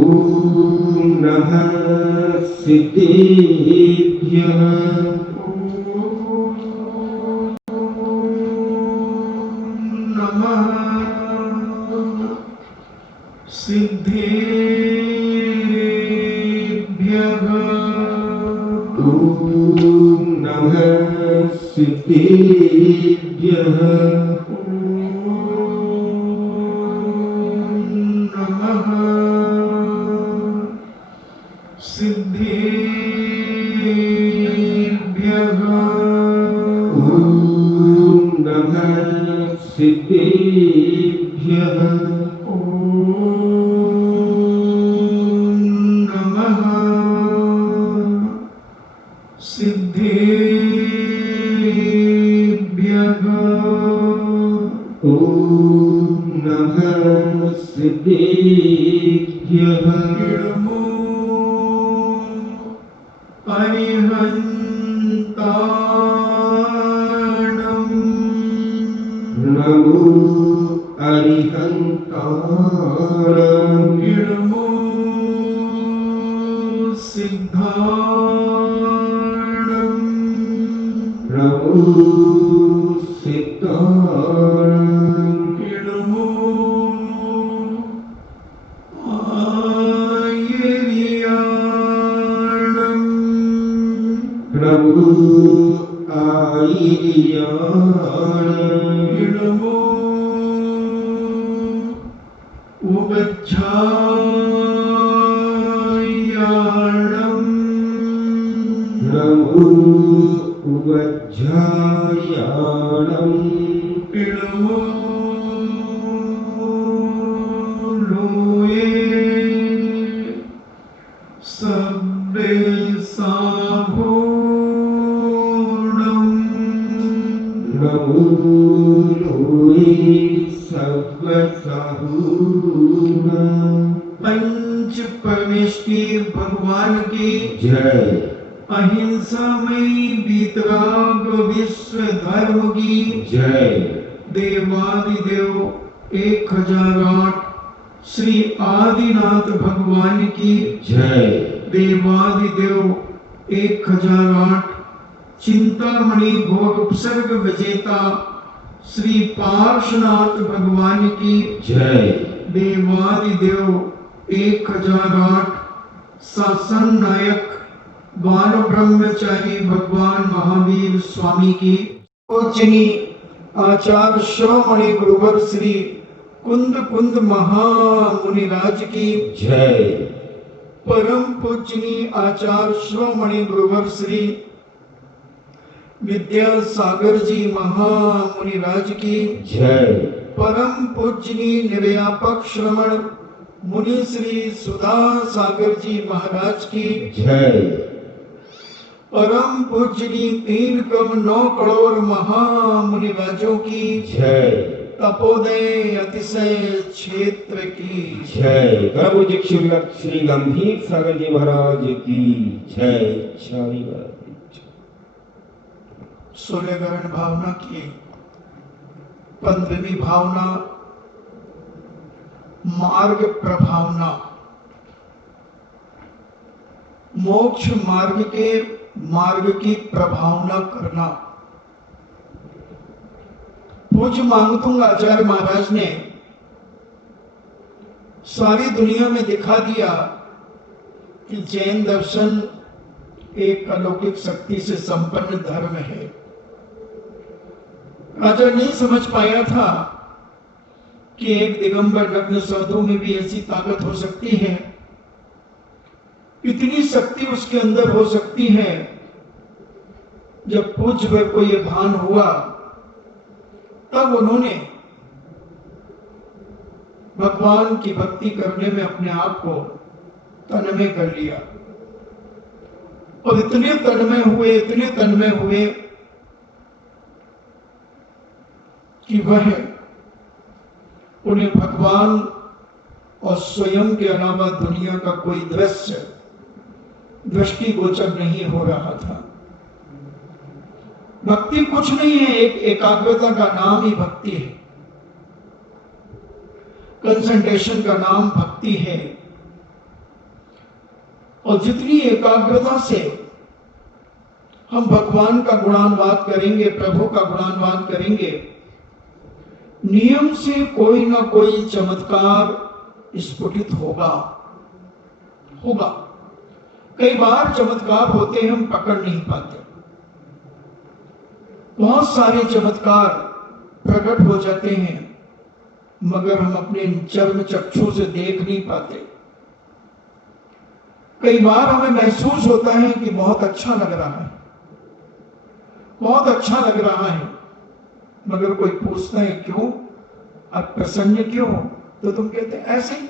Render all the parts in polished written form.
ओम नमः सिद्धेभ्यः। सिद्धेभ्यः। ओम नमः सिद्धेभ्यः। सिद्धेभ्यः। ओम नमः सिद्धेभ्यः। सिद्धेभ्यः। ओम नमः सिद्धेभ्यः। नमो अरिहन्ताणम्। नमो अरिहन्ताणम्। नमो सिद्धाणम्। नमो सिद्धाणम्। नमो आयर्याणम्। नमो आयर्याणम्। नमो उपज्झायाणम्। नमो उपज्झायाणम्। नमो लोये सब्बे साभोणम्। नमो लोये सर्वसाहूणम्। पंच परमेश्वर भगवान की जय। अहिंसामयी वीतराग विश्व धर्म की जय। देवादिदेव 1008 श्री आदिनाथ भगवान की जय। देवादिदेव 1008 चिंतामणि भोग उपसर्ग विजेता श्री पार्श्वनाथ भगवान की जय। देवादिदेव 1008 शासन नायक बाल ब्रह्मचारी भगवान महावीर स्वामी की पूजनी आचार्य श्रोमणि गुरुवर श्री कुंद कुंद महामुनिराज की जय। परम पूजनी आचार्य श्रोमणि गुरुवर श्री विद्यासागर जी महामुनिराज की जय। परम पूजनी निर्व्यापक श्रमण मुनि श्री सुधा सागर जी महाराज की जय। परम पूजनी 3.9 करोड़ महामुनिराजों की जय। तपोदय अतिशय क्षेत्र की जय। प्रभु दीक्षित श्री गंभीर सागर जी महाराज की जय। सूर्यग्रहण भावना की 15वीं भावना मार्ग प्रभावना। मोक्ष मार्ग के मार्ग की प्रभावना करना। पूज्य मांगतुंग आचार्य महाराज ने सारी दुनिया में दिखा दिया कि जैन दर्शन एक अलौकिक शक्ति से संपन्न धर्म है। राजा नहीं समझ पाया था कि एक दिगंबर नग्न साधु में भी ऐसी ताकत हो सकती है, इतनी शक्ति उसके अंदर हो सकती है। जब पूज्य को यह भान हुआ तब उन्होंने भगवान की भक्ति करने में अपने आप को तन्मय कर लिया और इतने तन्मय हुए कि वह उन्हें भगवान और स्वयं के अलावा दुनिया का कोई दृष्टि गोचर नहीं हो रहा था। भक्ति कुछ नहीं है, एक एकाग्रता का नाम ही भक्ति है। कंसंट्रेशन का नाम भक्ति है। और जितनी एकाग्रता से हम भगवान का गुणानुवाद करेंगे, प्रभु का गुणानुवाद करेंगे, नियम से कोई ना कोई चमत्कार स्फुटित होगा। कई बार चमत्कार होते हैं, हम पकड़ नहीं पाते। बहुत सारे चमत्कार प्रकट हो जाते हैं, मगर हम अपने चर्म चक्षु से देख नहीं पाते। कई बार हमें महसूस होता है कि बहुत अच्छा लग रहा है, बहुत अच्छा लग रहा है, मगर कोई पूछता है क्यों, अब प्रसन्न क्यों, तो तुम कहते हैं ऐसे ही।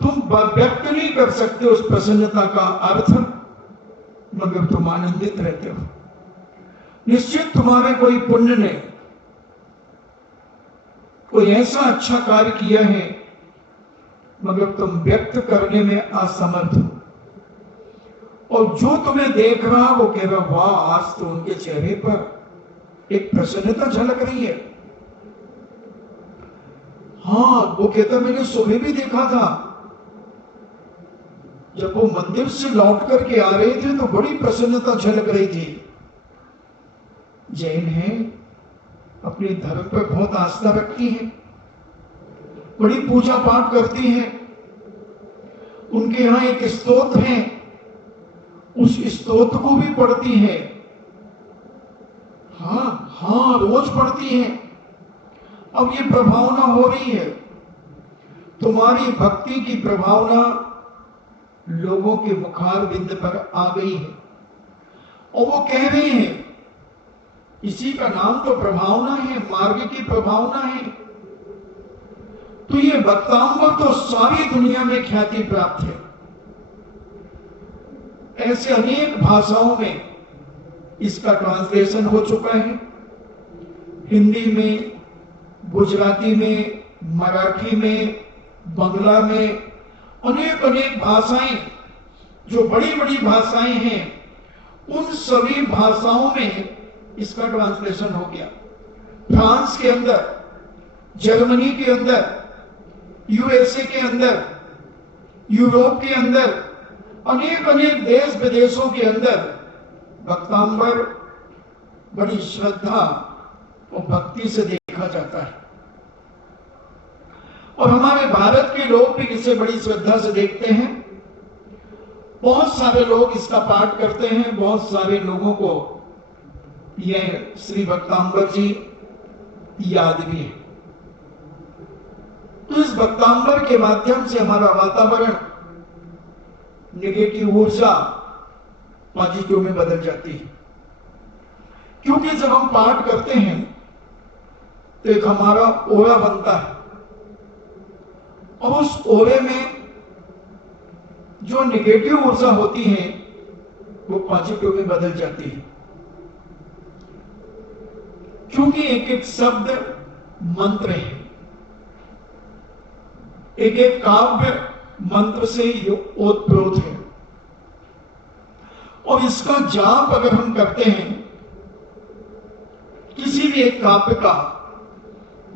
तुम व्यक्त नहीं कर सकते उस प्रसन्नता का अर्थ, मगर तुम आनंदित रहते हो। निश्चित तुम्हारे कोई पुण्य ने कोई ऐसा अच्छा कार्य किया है, मगर तुम व्यक्त करने में असमर्थ हो। और जो तुम्हें देख रहा वो कह रहा, वाह, आज तो उनके चेहरे पर एक प्रसन्नता झलक रही है। हाँ, वो कहता मैंने सुबह भी देखा था, जब वो मंदिर से लौट करके आ रहे थे तो बड़ी प्रसन्नता झलक रही थी। जैन है, अपने धर्म पर बहुत आस्था रखती है, बड़ी पूजा पाठ करती है। उनके यहां एक स्तोत्र है, उस स्तोत्र को भी पढ़ती है। हाँ, रोज पढ़ती है। अब ये प्रभावना हो रही है, तुम्हारी भक्ति की प्रभावना लोगों के मुखार बिंद पर आ गई है, और वो कह रहे हैं इसी का नाम तो प्रभावना है, मार्ग की प्रभावना है। तो ये भक्तांबर तो सारी दुनिया में ख्याति प्राप्त है। ऐसे अनेक भाषाओं में इसका ट्रांसलेशन हो चुका है, हिंदी में, गुजराती में, मराठी में, बंगला में, अनेक भाषाएं, जो बड़ी बड़ी भाषाएं हैं, उन सभी भाषाओं में इसका ट्रांसलेशन हो गया। फ्रांस के अंदर, जर्मनी के अंदर, यूएसए के अंदर, यूरोप के अंदर, अनेक देश विदेशों के अंदर भक्तांबर बड़ी श्रद्धा और भक्ति से देखा जाता है। और हमारे भारत के लोग भी इसे बड़ी श्रद्धा से देखते हैं। बहुत सारे लोग इसका पाठ करते हैं, बहुत सारे लोगों को यह श्री भक्तांबर जी याद भी है। तो इस भक्तांबर के माध्यम से हमारा वातावरण, नेगेटिव ऊर्जा पॉजिटिव में बदल जाती है। क्योंकि जब हम पाठ करते हैं तो एक हमारा ओरा बनता है, और उस ओरे में जो नेगेटिव ऊर्जा होती है वो पॉजिटिव में बदल जाती है। क्योंकि एक एक शब्द मंत्र है, एक एक काव्य मंत्र से ओतप्रोत है। और इसका जाप अगर हम करते हैं, किसी भी एक काव्य का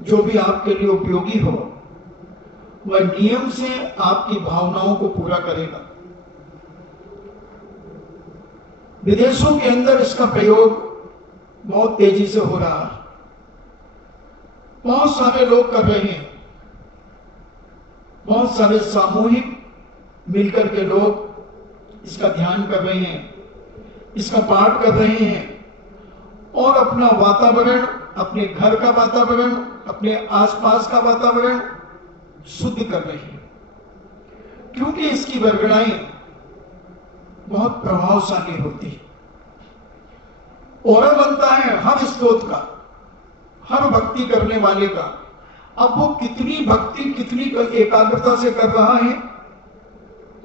जो भी आपके लिए उपयोगी हो, वह नियम से आपकी भावनाओं को पूरा करेगा। विदेशों के अंदर इसका प्रयोग बहुत तेजी से हो रहा है, बहुत सारे लोग कर रहे हैं, बहुत सारे सामूहिक मिलकर के लोग इसका ध्यान कर रहे हैं, इसका पाठ कर रहे हैं, और अपना वातावरण, अपने घर का वातावरण, अपने आसपास का वातावरण शुद्ध कर रहे हैं। क्योंकि इसकी वर्गणाएं बहुत प्रभावशाली होती है। और बनता है हर स्तोत्र का, हर भक्ति करने वाले का। अब वो कितनी भक्ति, कितनी एकाग्रता से कर रहा है,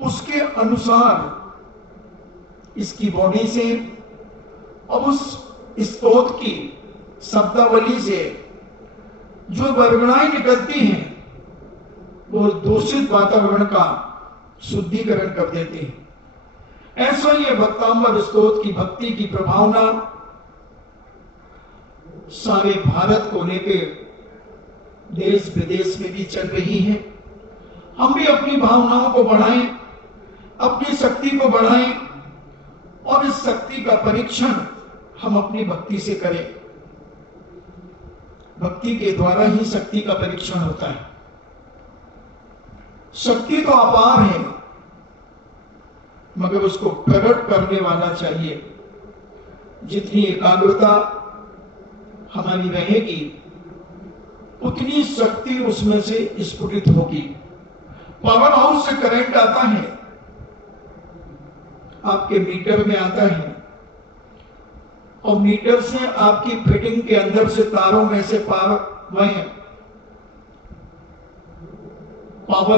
उसके अनुसार इसकी बॉडी से, अब उस स्तोत्र की शब्दावली से जो वर्गणाएं निकलती हैं, वो दूषित वातावरण का शुद्धिकरण कर देती है। ऐसा ही भक्तांबर स्तोत्र की भक्ति की प्रभावना सारे भारत को लेकर देश विदेश में भी चल रही है। हम भी अपनी भावनाओं को बढ़ाएं, अपनी शक्ति को बढ़ाएं और इस शक्ति का परीक्षण हम अपनी भक्ति से करें। भक्ति के द्वारा ही शक्ति का परीक्षण होता है। शक्ति तो अपार है, मगर उसको प्रकट करने वाला चाहिए। जितनी एकाग्रता हमारी रहेगी उतनी शक्ति उसमें से स्फुटित होगी। पावर हाउस से करंट आता है, आपके मीटर में आता है, और मीटर से आपकी फिटिंग के अंदर से तारों में से पावर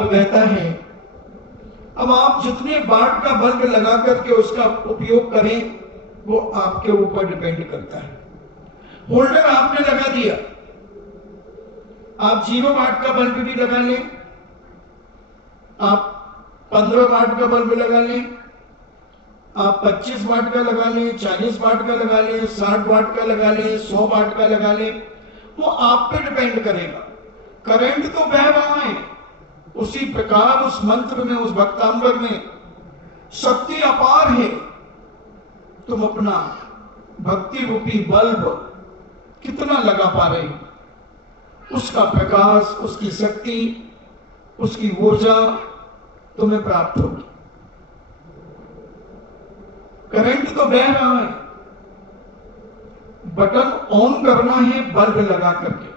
बहता है। अब आप जितने वाट का बल्ब लगा करके उसका उपयोग करें वो आपके ऊपर डिपेंड करता है। होल्डर आपने लगा दिया, आप 0 वाट का बल्ब भी लगा लें, आप 15 वाट का बल्ब लगा लें, आप 25 वाट का लगा लें, 40 वाट का लगा लें, 60 वाट का लगा लें, 100 वाट का लगा लें, वो आप पे डिपेंड करेगा। करंट तो बह रहा है। उसी प्रकार उस मंत्र में, उस भक्तांबर में शक्ति अपार है। तुम अपना भक्ति रूपी बल्ब कितना लगा पा रहे हो, उसका प्रकाश, उसकी शक्ति, उसकी ऊर्जा तुम्हें प्राप्त होगी। करंट तो बह रहा है, बटन ऑन करना है बल्ब लगा करके।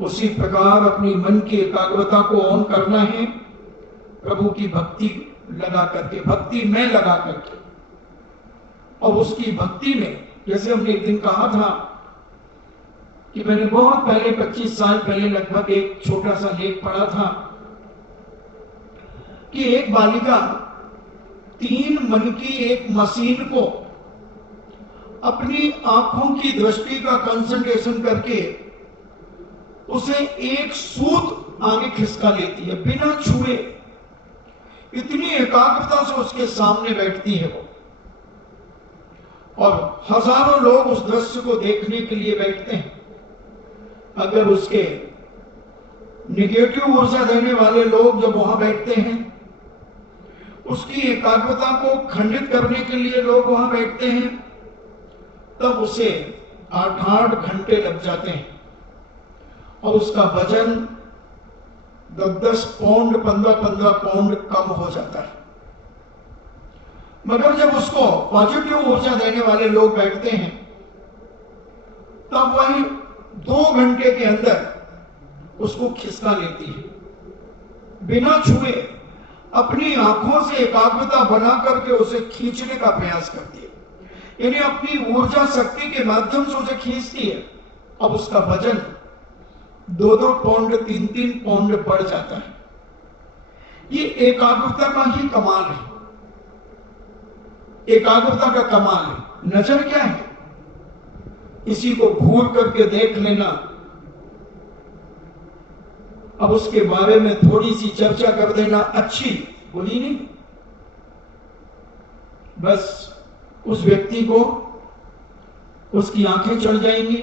उसी प्रकार अपनी मन की एकाग्रता को ऑन करना है प्रभु की भक्ति लगा करके, भक्ति में लगा करके। और उसकी भक्ति में, जैसे हमने एक दिन कहा था कि मैंने बहुत पहले 25 साल पहले लगभग एक छोटा सा लेख पढ़ा था कि एक बालिका 3 मन की एक मशीन को अपनी आंखों की दृष्टि का कंसंट्रेशन करके उसे एक सूत आगे खिसका लेती है बिना छुए। इतनी एकाग्रता से उसके सामने बैठती है वो, और हजारों लोग उस दृश्य को देखने के लिए बैठते हैं। अगर उसके निगेटिव ऊर्जा देने वाले लोग जब वहां बैठते हैं, उसकी एकाग्रता को खंडित करने के लिए लोग वहां बैठते हैं, तब उसे 8-8 घंटे लग जाते हैं और उसका वजन 10-10 पाउंड, 15-15 पाउंड कम हो जाता है। मगर जब उसको पॉजिटिव ऊर्जा देने वाले लोग बैठते हैं, तब वही 2 घंटे के अंदर उसको खिसका लेती है बिना छुए। अपनी आंखों से एकाग्रता बना करके उसे खींचने का प्रयास करती है, यानी अपनी ऊर्जा शक्ति के माध्यम से उसे खींचती है। अब उसका वजन 2-2 पाउंड, 3-3 पाउंड बढ़ जाता है। ये एकाग्रता का ही कमाल है, एकाग्रता का कमाल है। नजर क्या है? इसी को घूर करके देख लेना। अब उसके बारे में थोड़ी सी चर्चा कर देना, अच्छी बुरी नहीं, बस उस व्यक्ति को उसकी आंखें चढ़ जाएंगी,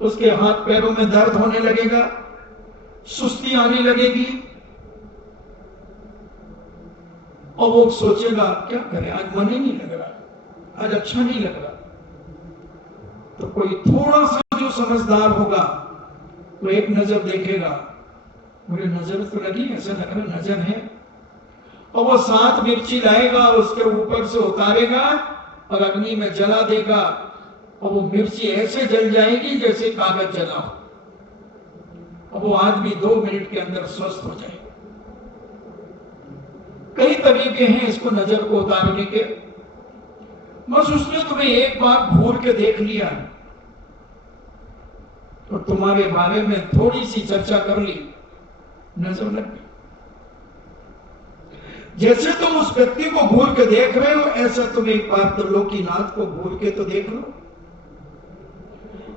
उसके हाथ पैरों में दर्द होने लगेगा, सुस्ती आने लगेगी, और वो सोचेगा क्या करें, आज मन ही नहीं लग रहा, आज अच्छा नहीं लग रहा। तो कोई थोड़ा सा जो समझदार होगा वो एक नजर देखेगा, मुझे नजर तो लगी, ऐसा लग रहा नजर है, और वो 7 मिर्ची लाएगा और उसके ऊपर से उतारेगा और अग्नि में जला देगा, और वो मिर्ची ऐसे जल जाएगी जैसे कागज जला हो, और वो आदमी 2 मिनट के अंदर स्वस्थ हो जाएगा। कई तरीके हैं इसको नजर को उतारने के, बस उसने तुम्हें एक बार घूर के देख लिया तो तुम्हारे बारे में थोड़ी सी चर्चा कर ली, नजर लग गई। जैसे तुम उस व्यक्ति को घूर के देख रहे हो, ऐसा तुम एक बार त्रिलोकीनाथ को घूर के तो देख लो,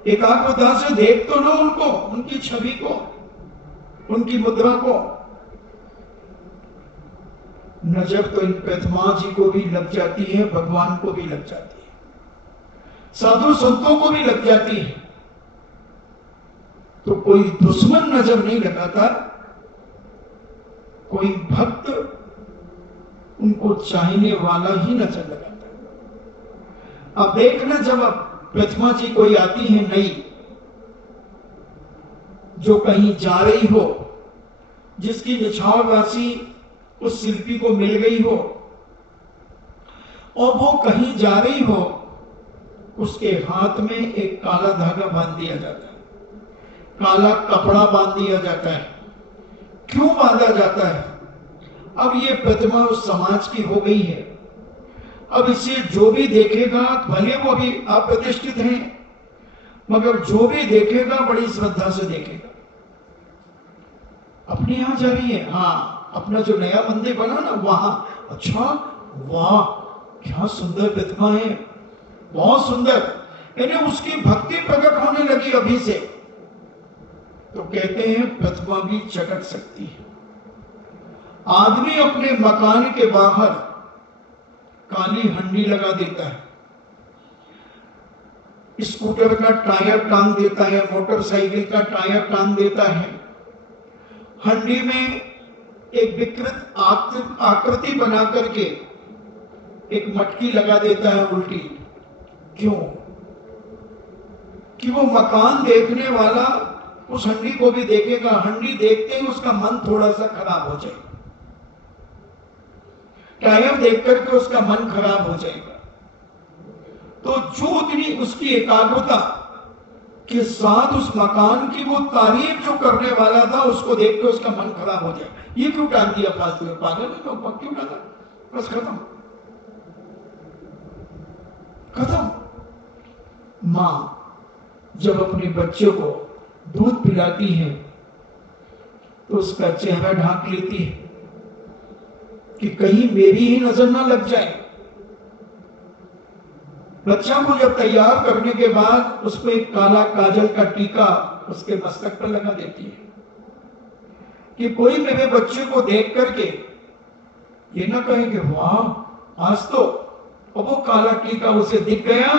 एकाग्रता से देख तो लो उनको, उनकी छवि को, उनकी मुद्रा को। नजर तो इन प्रथमा जी को भी लग जाती है, भगवान को भी लग जाती है, साधु संतों को भी लग जाती है। तो कोई दुश्मन नजर नहीं लगाता, कोई भक्त उनको चाहने वाला ही नजर लगाता है। अब देखना, जब अब प्रतिमा जी कोई आती है नई, जो कहीं जा रही हो, जिसकी निछावर राशि उस शिल्पी को मिल गई हो और वो कहीं जा रही हो, उसके हाथ में एक काला धागा बांध दिया जाता है, काला कपड़ा बांध दिया जाता है। क्यों बांधा जाता है? अब ये प्रतिमा उस समाज की हो गई है। अब इसे जो भी देखेगा, भले वो भी अप्रतिष्ठित हैं, मगर जो भी देखेगा बड़ी श्रद्धा से देखेगा। अपने यहां जा रही है, हाँ, अपना जो नया मंदिर बना ना वहां, अच्छा, वाह क्या सुंदर प्रतिमा है, बहुत सुंदर। यानी उसकी भक्ति प्रकट होने लगी अभी से। तो कहते हैं प्रतिमा भी चटक सकती है। आदमी अपने मकान के बाहर काली हंडी लगा देता है, स्कूटर का टायर टांग देता है, मोटरसाइकिल का टायर टांग देता है, हंडी में एक विकृत आकृति बना करके एक मटकी लगा देता है उल्टी। क्यों? कि वो मकान देखने वाला उस हंडी को भी देखेगा, हंडी देखते ही उसका मन थोड़ा सा खराब हो जाएगा, टायर देख करके उसका मन खराब हो जाएगा। तो जो इतनी उसकी एकाग्रता के साथ उस मकान की वो तारीफ जो करने वाला था, उसको देख के उसका मन खराब हो जाए। ये क्यों टांग दिया फालतू में? पागल है लोग, क्यों टांगा? बस खत्म खत्म। मां जब अपने बच्चे को दूध पिलाती है तो उसका चेहरा ढांक लेती है कि कहीं मेरी ही नजर ना लग जाए। बच्चा को जब तैयार करने के बाद उसको एक काला काजल का टीका उसके मस्तक पर लगा देती है कि कोई मेरे बच्चे को देख करके ये ना कहे कि वाह आज तो, और वो काला टीका उसे दिख गया,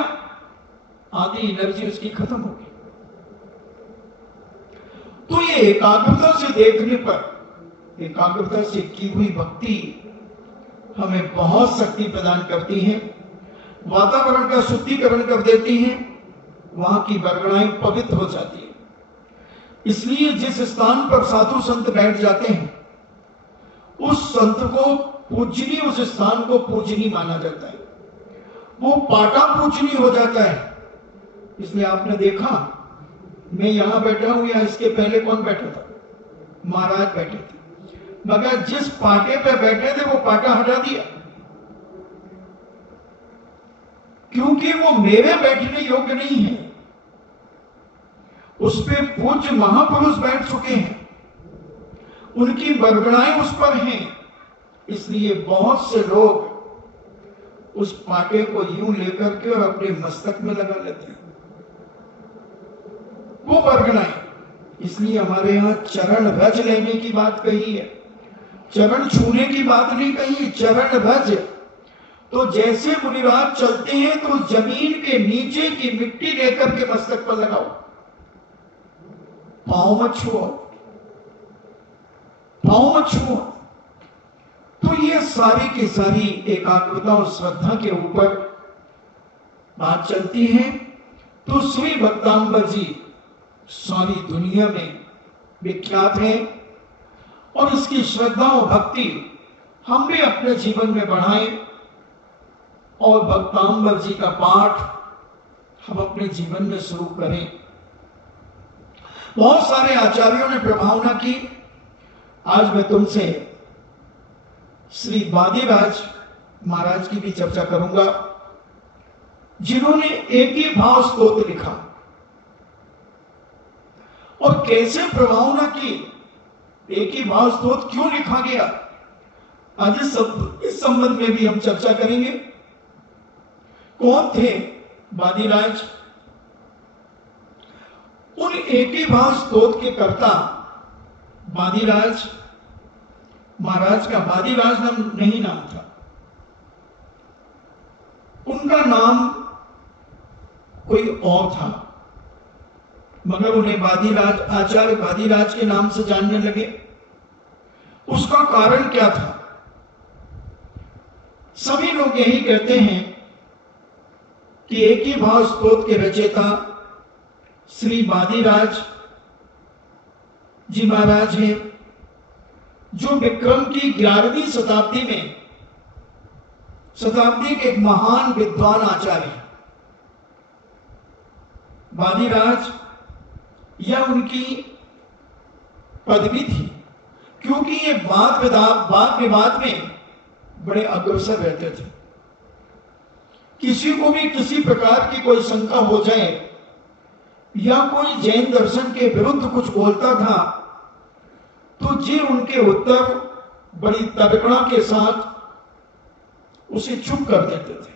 आधी एनर्जी उसकी खत्म हो गई। तो ये एकाग्रता से देखने पर, एकाग्रता से की हुई भक्ति हमें बहुत शक्ति प्रदान करती है, वातावरण का शुद्धिकरण कर देती हैं, वहां की बरगड़ाएं पवित्र हो जाती है। इसलिए जिस स्थान पर साधु संत बैठ जाते हैं उस संत को पूजनीय, उस स्थान को पूजनीय माना जाता है, वो पाटा पूजनीय हो जाता है। इसलिए आपने देखा, मैं यहां बैठा हूं या इसके पहले कौन बैठा था? महाराज बैठे थे, मगर जिस पाटे पे बैठे थे वो पाटा हटा दिया, क्योंकि वो मेरे बैठने योग्य नहीं है। उस पे पूज्य महापुरुष बैठ चुके हैं, उनकी बरगड़ाएं उस पर हैं। इसलिए बहुत से लोग उस पाटे को यूं लेकर के और अपने मस्तक में लगा लेते हैं, वो बरगड़ाएं। इसलिए हमारे यहां चरण रज लेने की बात कही है, चरण छूने की बात नहीं कही, चरण रज। तो जैसे मुनिराज चलते हैं तो जमीन के नीचे की मिट्टी लेकर के मस्तक पर लगाओ, पांव मत छुओ, पांव मत छुओ। तो ये सारी की सारी एकाग्रता और श्रद्धा के ऊपर बात चलती है। तो श्री भक्तांबर जी सारी दुनिया में विख्यात है और इसकी श्रद्धा और भक्ति हम भी अपने जीवन में बढ़ाएं और भक्तांबर जी का पाठ हम अपने जीवन में शुरू करें। बहुत सारे आचार्यों ने प्रभावना की। आज मैं तुमसे श्री वादिराज महाराज की भी चर्चा करूंगा, जिन्होंने एक ही भाव स्तोत्र लिखा और कैसे प्रभावना की, एक ही भाव स्तोत्र क्यों लिखा गया, आज इस संबंध में भी हम चर्चा करेंगे। कौन थे वादिराज? उन एक ही भाव स्तोत्र के कर्ता वादिराज महाराज का वादिराज नाम नहीं नाम था, उनका नाम कोई और था, मगर उन्हें वादिराज, आचार्य वादिराज के नाम से जानने लगे। उसका कारण क्या था? सभी लोग यही कहते हैं कि एक ही भाव स्तोत्र के रचयिता श्री बादीराज जी महाराज हैं, जो विक्रम की 11वीं शताब्दी में शताब्दी के एक महान विद्वान आचार्य हैं। बादीराज यह उनकी पदवी थी, क्योंकि ये वाद विवाद में बड़े अग्रसर रहते थे। किसी को भी किसी प्रकार की कोई शंका हो जाए या कोई जैन दर्शन के विरुद्ध कुछ बोलता था तो जी उनके उत्तर बड़ी तर्कणा के साथ उसे चुप कर देते थे।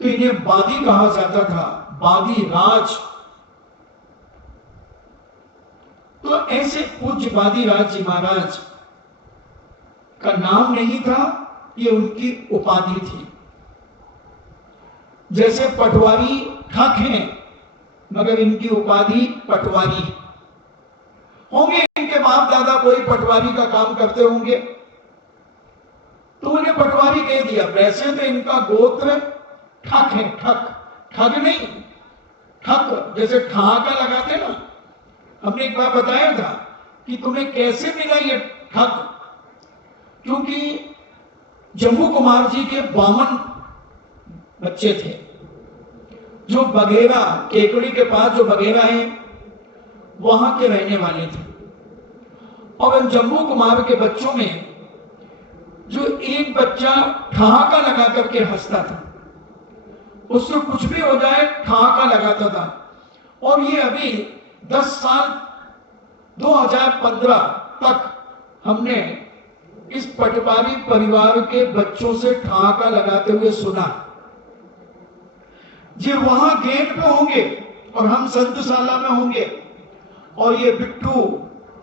तो इन्हें बादी कहा जाता था, बादी राज। तो ऐसे पूज्य बादीराज जी महाराज का नाम नहीं था, ये उनकी उपाधि थी। जैसे पटवारी ठग हैं, मगर इनकी उपाधि पटवारी होंगे। इनके बाप दादा कोई पटवारी का काम करते होंगे तो उन्हें पटवारी कह दिया। वैसे तो इनका गोत्र ठग है, ठग नहीं, ठग जैसे ठहाका लगाते ना। हमने एक बार बताया था कि तुम्हें कैसे मिला ये ठग, क्योंकि जम्मू कुमार जी के 52 बच्चे थे, जो बघेरा केकड़ी के पास जो बघेरा है वहां के रहने वाले थे। और उन जम्मू कुमार के बच्चों में जो एक बच्चा ठहाका लगा करके हंसता था, उससे कुछ भी हो जाए ठहाका लगाता था। और ये अभी 10 साल 2015 तक हमने इस पटवारी परिवार के बच्चों से ठहाका लगाते हुए सुना। ये वहां गेट पे होंगे और हम संतशाला में होंगे, और ये बिट्टू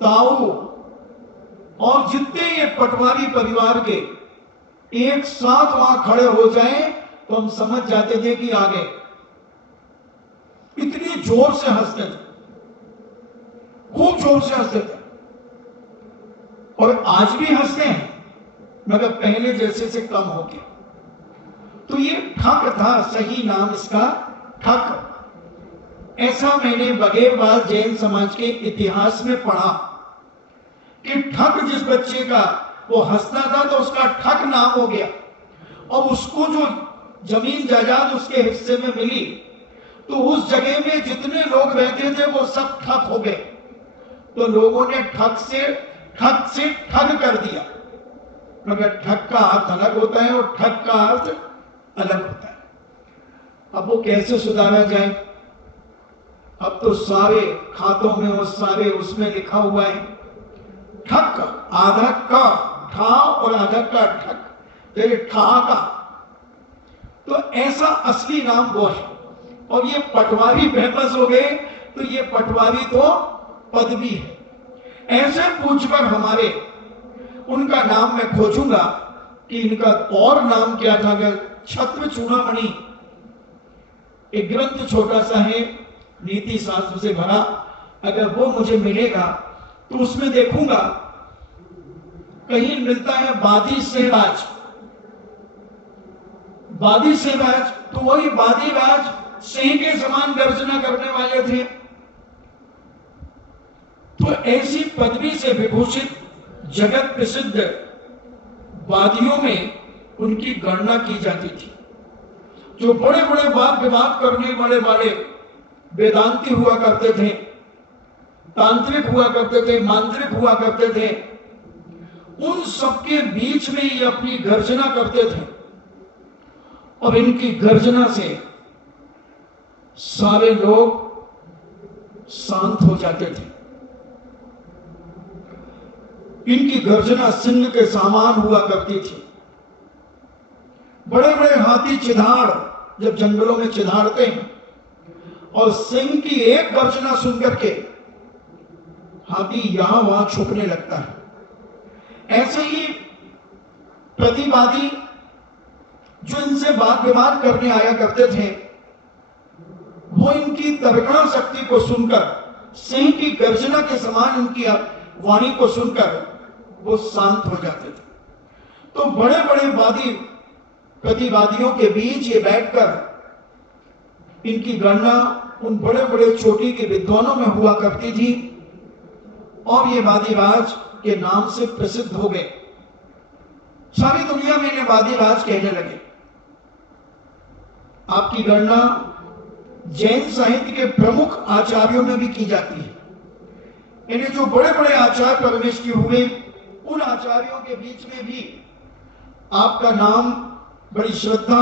ताऊ और जितने ये पटवारी परिवार के एक साथ वहां खड़े हो जाएं तो हम समझ जाते थे कि आ गए। इतनी जोर से हंसते थे, खूब जोर से हंसते थे, और आज भी हंसते हैं, मगर पहले जैसे से कम हो गया। तो ये ठग था, सही नाम इसका ठग। ऐसा मैंने बघेरवाल जैन समाज के इतिहास में पढ़ा कि ठग जिस बच्चे का वो हंसता था तो उसका ठग नाम हो गया, और उसको जो जमीन जायदाद उसके हिस्से में मिली तो उस जगह में जितने लोग रहते थे वो सब ठग हो गए। तो लोगों ने ठग से ठग कर दिया, मगर ठग का अर्थ अलग होता है और ठग का अर्थ अलग होता है। अब वो कैसे सुधारा जाए? अब तो सारे खातों में वो सारे उसमें लिखा हुआ है ठग, आधा का ठा और आधा का ठग, जैसे ठहाका। तो ऐसा असली नाम वो है। और ये पटवारी फेमस हो गए तो ये पटवारी तो पदवी है। ऐसे पूछकर हमारे उनका नाम मैं खोजूंगा कि इनका और नाम क्या था। अगर छत्र चूड़ामणि एक ग्रंथ छोटा सा है नीति शास्त्र से भरा, अगर वो मुझे मिलेगा तो उसमें देखूंगा कहीं मिलता है बादी सेहराज। बादी सेहराज तो वही बादीराज सिंह के समान गर्जना करने वाले थे। तो ऐसी पदवी से विभूषित जगत प्रसिद्ध वादियों में उनकी गणना की जाती थी। जो बड़े बड़े वाद विवाद करने वाले वेदांती हुआ करते थे, तांत्रिक हुआ करते थे, मांत्रिक हुआ करते थे, उन सबके बीच में ये अपनी गर्जना करते थे, और इनकी गर्जना से सारे लोग शांत हो जाते थे। इनकी गर्जना सिंह के समान हुआ करती थी। बड़े बड़े हाथी चिधाड़ जब जंगलों में चिधाड़ते हैं और सिंह की एक गर्जना सुनकर के हाथी यहां वहां छुपने लगता है। ऐसे ही प्रतिवादी जो इनसे वाद विवाद करने आया करते थे, वो इनकी तर्कणा शक्ति को सुनकर, सिंह की गर्जना के समान इनकी वाणी को सुनकर वो शांत हो जाते थे। तो बड़े बड़े प्रतिवादियों के बीच ये बैठकर इनकी गणना उन बड़े बड़े चोटी के विद्वानों में हुआ करती थी और ये वादीराज के नाम से प्रसिद्ध हो गए। सारी दुनिया में इन्हें वादीराज कहने लगे। आपकी गणना जैन साहित्य के प्रमुख आचार्यों में भी की जाती है। इन्हें जो बड़े बड़े आचार्य परमेष्ठी हुए, उन आचार्यों के बीच में भी आपका नाम बड़ी श्रद्धा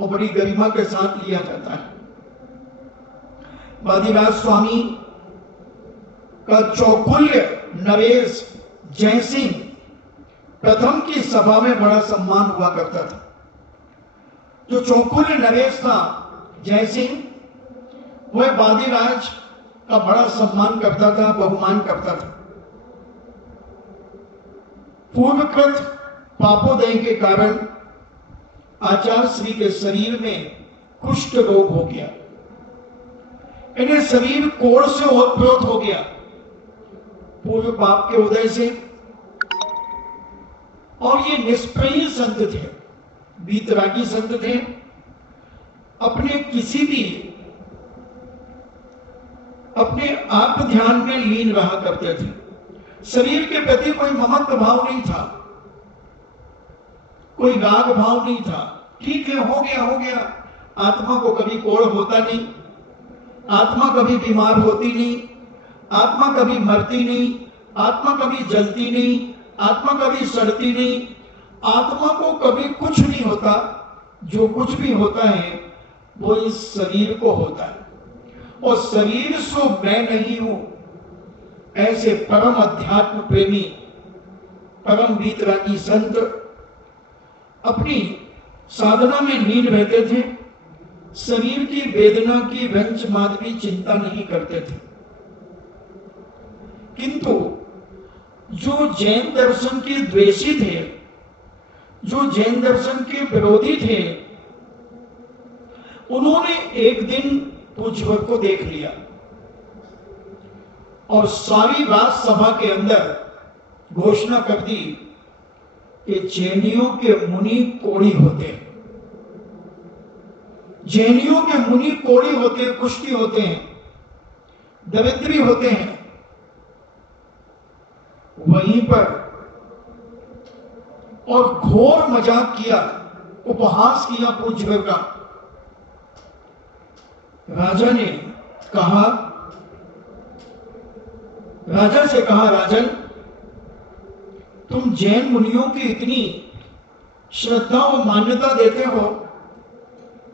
और बड़ी गरिमा के साथ लिया जाता है। वादीराज स्वामी का चौकुल्य नरेश जयसिंह प्रथम की सभा में बड़ा सम्मान हुआ करता था। जो चौकुल्य नरेश था जयसिंह, वह वादीराज का बड़ा सम्मान करता था, बहुमान करता था। पूर्वकृत पापोदय के कारण आचार्य श्री के शरीर में कुष्ठ रोग हो गया। इन्हें शरीर कोढ़ से ओतप्रोत हो गया पूर्व पाप के उदय से। और ये निष्प्रय संत थे, वीतरागी संत थे। अपने किसी भी अपने आत्म ध्यान में लीन रहा करते थे। शरीर के प्रति कोई ममत्व भाव नहीं था, कोई राग भाव नहीं था। ठीक है, हो गया। आत्मा को कभी कोढ़ होता नहीं, आत्मा कभी बीमार होती नहीं, आत्मा कभी मरती नहीं, आत्मा कभी जलती नहीं, आत्मा कभी सड़ती नहीं, आत्मा को कभी कुछ नहीं होता। जो कुछ भी होता है वो इस शरीर को होता है, और शरीर सो मैं नहीं हूं। ऐसे परम अध्यात्म प्रेमी, परम वीतरागी संत अपनी साधना में लीन रहते थे। शरीर की वेदना की रंच मात्र भी चिंता नहीं करते थे। किंतु जो जैन दर्शन के द्वेषी थे, जो जैन दर्शन के विरोधी थे, उन्होंने एक दिन पूज्यवर को देख लिया और सारी राजसभा के अंदर घोषणा कर दी कि जैनियों के मुनि कोढ़ी होते हैं, जैनियों के मुनि कोढ़ी होते हैं, कुष्ठी होते हैं, दरिद्री होते हैं। वहीं पर और घोर मजाक किया, उपहास किया पूज्यवर का। राजा से कहा, राजन, तुम जैन मुनियों की इतनी श्रद्धा और मान्यता देते हो,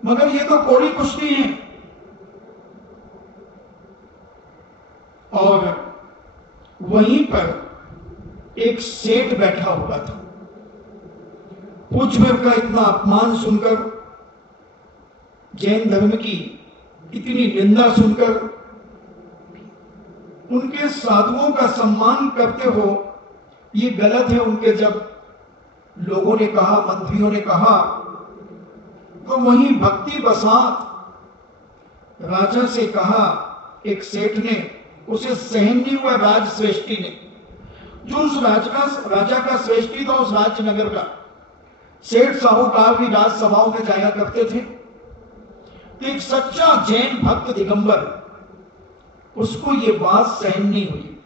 मगर ये तो कोढ़ी कुष्ठी हैं। और वहीं पर एक सेठ बैठा हुआ था। पूज्यवर का इतना अपमान सुनकर, जैन धर्म की इतनी निंदा सुनकर, उनके साधुओं का सम्मान करते हो ये गलत है। उनके जब लोगों ने कहा, मंत्रियों ने कहा, तो वहीं भक्ति बसात राजा से कहा, एक सेठ ने, उसे सहन नहीं हुआ राजश्रेष्ठी ने, जो उस राजा का श्रेष्ठी था, उस राज्य नगर का। सेठ साहूकार भी राजसभाओं में जाया करते थे। तो एक सच्चा जैन भक्त दिगंबर, उसको ये बात सहन नहीं हुई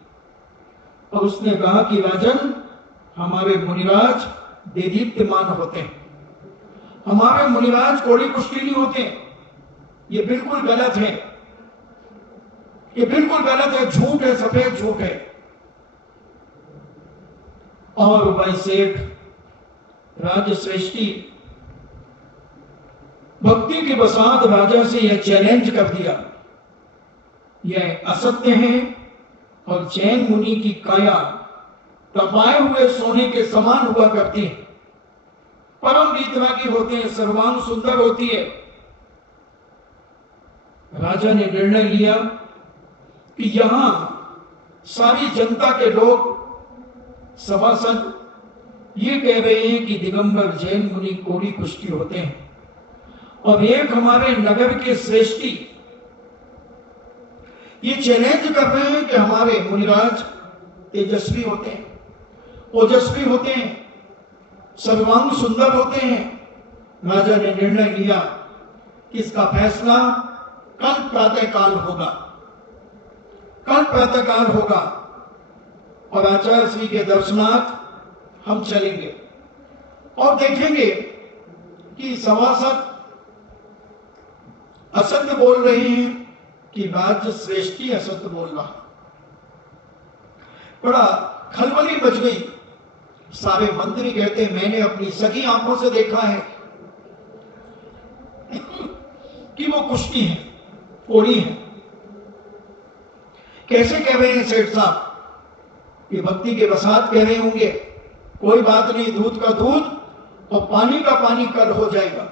और उसने कहा कि राजन, हमारे मुनिराज देदीप्यमान होते हैं, हमारे मुनिराज कोढ़ी कुष्ठी नहीं होते। ये बिल्कुल गलत है, ये बिल्कुल गलत है, झूठ है, सफेद झूठ है। और भाई सेठ राजश्रेष्ठी भक्ति के बसात राजा से यह चैलेंज कर दिया, यह असत्य है और जैन मुनि की काया तपाए हुए सोने के समान हुआ करती है, परम वीतरागी होते हैं, सर्वांग सुंदर होती है। राजा ने निर्णय लिया कि यहां सारी जनता के लोग, सभासद ये कह रहे हैं कि दिगंबर जैन मुनि कोढ़ी कुष्ठी होते हैं, और एक हमारे नगर के श्रेष्ठी ये चैलेंज कर रहे हैं कि हमारे मुनिराज तेजस्वी होते हैं, ओजस्वी होते हैं। सर्वांग सुंदर होते हैं। राजा ने निर्णय लिया कि इसका फैसला कल प्रातःकाल होगा, कल प्रातःकाल होगा और आचार्य श्री के दर्शनार्थ हम चलेंगे और देखेंगे कि सभासद असत्य बोल रहे हैं कि राज्य श्रेष्ठी असत्य बोल रहा। बड़ा खलबली मच गई। सारे मंत्री कहते मैंने अपनी सगी आंखों से देखा है कि वो कुश्ती है, कोड़ी है। कैसे कह रहे हैं सेठ साहब? ये भक्ति के वसात कह रहे होंगे, कोई बात नहीं, दूध का दूध और पानी का पानी कल हो जाएगा।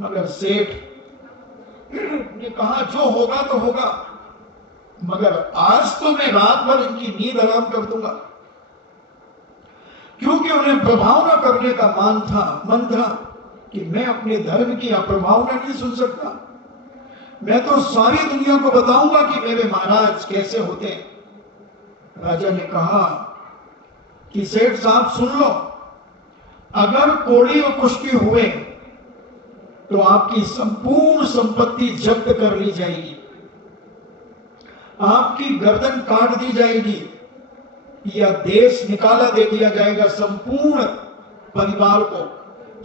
मगर सेठ ने कहा जो होगा तो होगा, मगर आज तो मैं रात भर इनकी नींद हराम कर दूंगा। क्योंकि उन्हें प्रभावना करने का मन था कि मैं अपने धर्म की अप्रभावना नहीं सुन सकता। मैं तो सारी दुनिया को बताऊंगा कि मेरे महाराज कैसे होते हैं। राजा ने कहा कि सेठ साहब सुन लो, अगर कोड़ी और कुश्ती हुए तो आपकी संपूर्ण संपत्ति जब्त कर ली जाएगी, आपकी गर्दन काट दी जाएगी या देश निकाला दे दिया जाएगा। संपूर्ण परिवार को,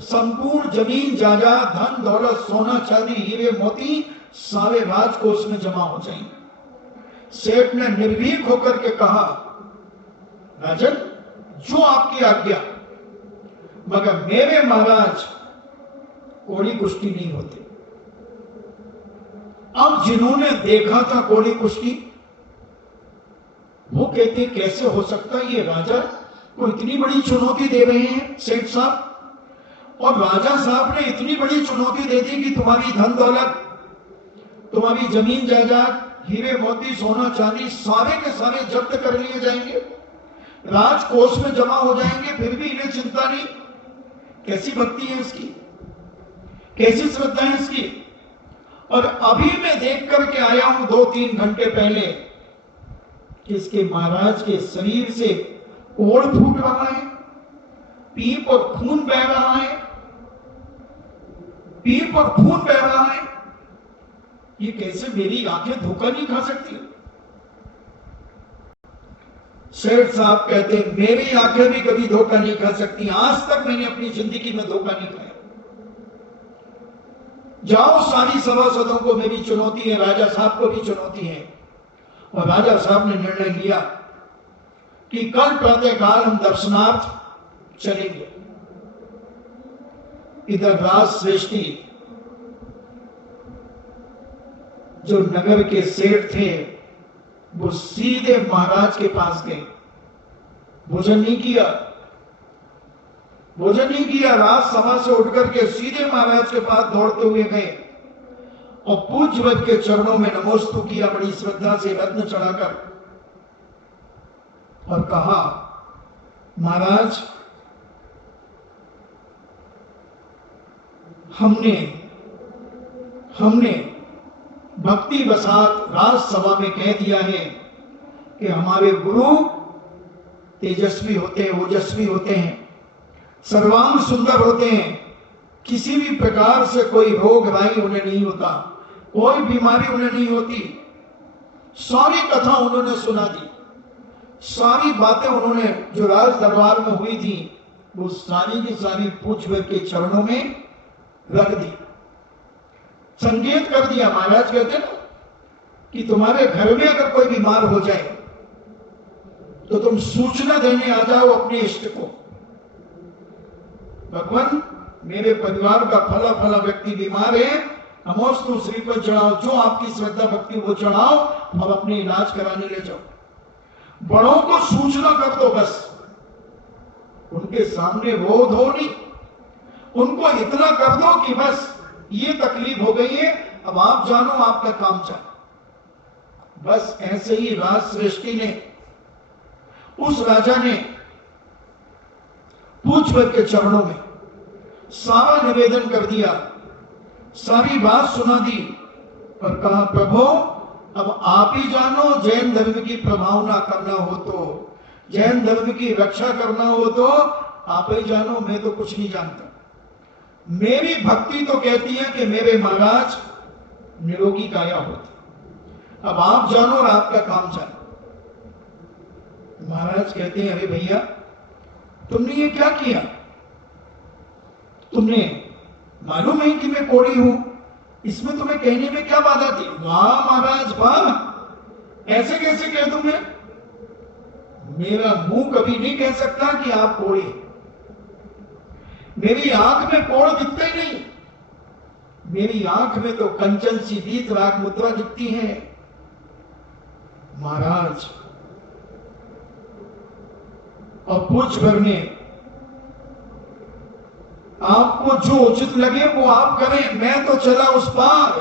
संपूर्ण जमीन जायदाद, धन दौलत, सोना चांदी, हीरे मोती सारे राजकोष में जमा हो जाएंगे। सेठ ने निर्भीक होकर के कहा, राजन जो आपकी आज्ञा, मगर मेरे महाराज कोड़ी कुश्ती नहीं होते। अब जिन्होंने देखा था कोड़ी कुश्ती, वो कहते कैसे हो सकता है, ये राजा को इतनी बड़ी चुनौती दे रहे हैं सेठ साहब। और राजा साहब ने इतनी बड़ी चुनौती दे दी कि तुम्हारी धन दौलत, तुम्हारी जमीन जायदाद, हीरे मोती, सोना चांदी सारे के सारे जब्त कर लिए जाएंगे, राजकोष में जमा हो जाएंगे, फिर भी इन्हें चिंता नहीं। कैसी भक्ति है इसकी, कैसी श्रद्धा है इसकी। और अभी मैं देख करके आया हूं 2-3 घंटे पहले कि इसके महाराज के शरीर से कोढ़ फूट रहा है, पीप और खून बह रहा है, पीप और खून बह रहा है। ये कैसे मेरी आंखें धोखा नहीं खा सकती? शेठ साहब कहते मेरी आंखें भी कभी धोखा नहीं खा सकती। आज तक मैंने अपनी जिंदगी में धोखा नहीं खाया। जाओ, सारी सभासदों को मेरी चुनौती है, राजा साहब को भी चुनौती है। और राजा साहब ने निर्णय लिया कि कल प्रातःकाल हम दर्शनार्थ चलेंगे। इधर राज श्रेष्ठी जो नगर के सेठ थे वो सीधे महाराज के पास गए। भोजन नहीं किया, भोजन नहीं किया। राज सभा से उठकर के सीधे महाराज के पास दौड़ते हुए गए और पूज्यवत के चरणों में नमोस्तु किया बड़ी श्रद्धा से, रत्न चढ़ाकर, और कहा महाराज हमने भक्ति वसात राजसभा में कह दिया है कि हमारे गुरु तेजस्वी होते हैं, ओजस्वी होते हैं, सर्वांग सुंदर होते हैं, किसी भी प्रकार से कोई रोग राई उन्हें नहीं होता, कोई बीमारी उन्हें नहीं होती। सारी कथा उन्होंने सुना दी, सारी बातें उन्होंने जो राज दरबार में हुई थी वो सारी की सारी पूज्य के चरणों में रख दी, संकेत कर दिया। महाराज कहते ना कि तुम्हारे घर में अगर कोई बीमार हो जाए तो तुम सूचना देने आ जाओ अपने इष्ट को, भगवान मेरे परिवार का फला फला व्यक्ति बीमार है, नमोस्तु श्रीफल चढ़ाओ, जो आपकी श्रद्धा भक्ति वो चढ़ाओ और अपने इलाज कराने ले जाओ। बड़ों को सूचना कर दो, बस उनके सामने रोध हो नहीं, उनको इतना कर दो कि बस ये तकलीफ हो गई है, अब आप जानो आपका काम चले। बस ऐसे ही राज श्रेष्ठी ने, उस राजा ने पूज्य के चरणों में सारा निवेदन कर दिया, सारी बात सुना दी और कहा प्रभु अब आप ही जानो, जैन धर्म की प्रभावना करना हो तो, जैन धर्म की रक्षा करना हो तो आप ही जानो, मैं तो कुछ नहीं जानता। मेरी भक्ति तो कहती है कि मेरे महाराज निरोगी काया होते। अब आप जानो और आपका काम जानो। महाराज कहते हैं, अरे भैया तुमने ये क्या किया? तुमने मालूम है कि मैं कोढ़ी हूं, इसमें तुम्हें कहने में क्या बाधा थी? वाह महाराज वाह, ऐसे कैसे कह दूं मैं? मेरा मुंह कभी नहीं कह सकता कि आप कोढ़ी। मेरी आंख में कोढ़ दिखता ही नहीं। मेरी आंख में तो कंचन सी दीत राग मुद्रा दिखती है। महाराज और पूछ भर ने आपको जो उचित लगे वो आप करें, मैं तो चला उस पार,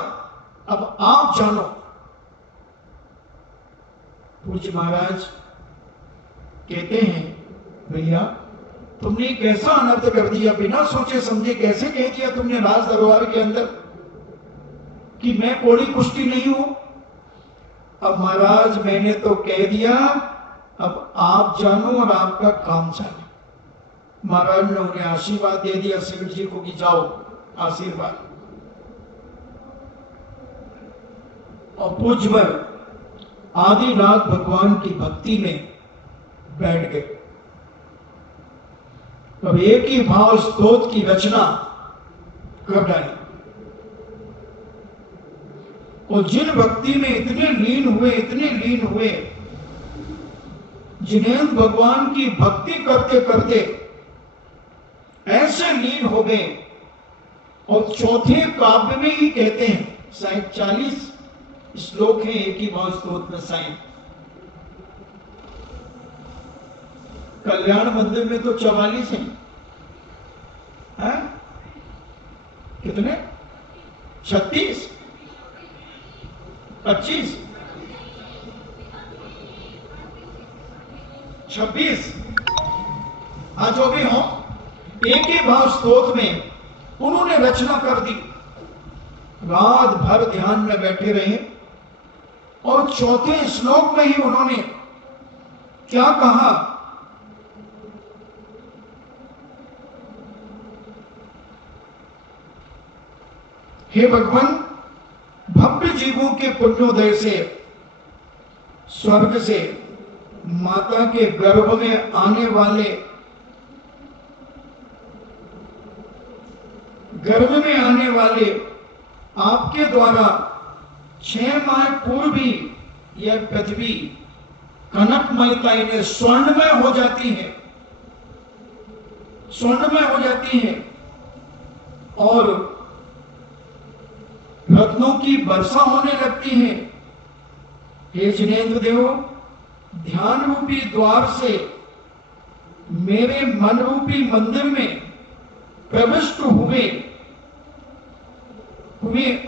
अब आप जानो। पूज्य महाराज कहते हैं, भैया तुमने कैसा अनर्थ कर दिया, बिना सोचे समझे कैसे कह दिया तुमने राज दरबार के अंदर कि मैं कोढ़ी कुश्ती नहीं हूं। अब महाराज मैंने तो कह दिया, अब आप जानो और आपका काम जानो। महाराज ने उन्हें आशीर्वाद दे दिया सेठ जी को कि जाओ आशीर्वाद। और पूज्यवर आदिनाथ भगवान की भक्ति में बैठ गए। अब एक ही भाव स्तोत्र की रचना कर डाली। और जिन भक्ति में इतने लीन हुए, जिनेंद्र भगवान की भक्ति करते करते ऐसे लीन हो गए, और चौथे काव्य में ही कहते हैं, शायद 40 श्लोक हैं एक ही भाव स्तोत्र में। शायद कल्याण मंदिर में तो 44 हैं, कितने? 36, 25, 26, हाँ जो भी हो, एक ही भाव स्तोत्र में उन्होंने रचना कर दी। रात भर ध्यान में बैठे रहे, और चौथे श्लोक में ही उन्होंने क्या कहा? हे भगवान, भव्य जीवों के पुण्योदय से स्वर्ग से माता के गर्भ में आने वाले आपके द्वारा 6 माह पूर्व ही यह पृथ्वी कनकमयता इन्हें स्वर्णमय हो जाती है, और रत्नों की वर्षा होने लगती है। हे जिनेंद्र देव, ध्यान रूपी द्वार से मेरे मन रूपी मंदिर में प्रविष्ट हुए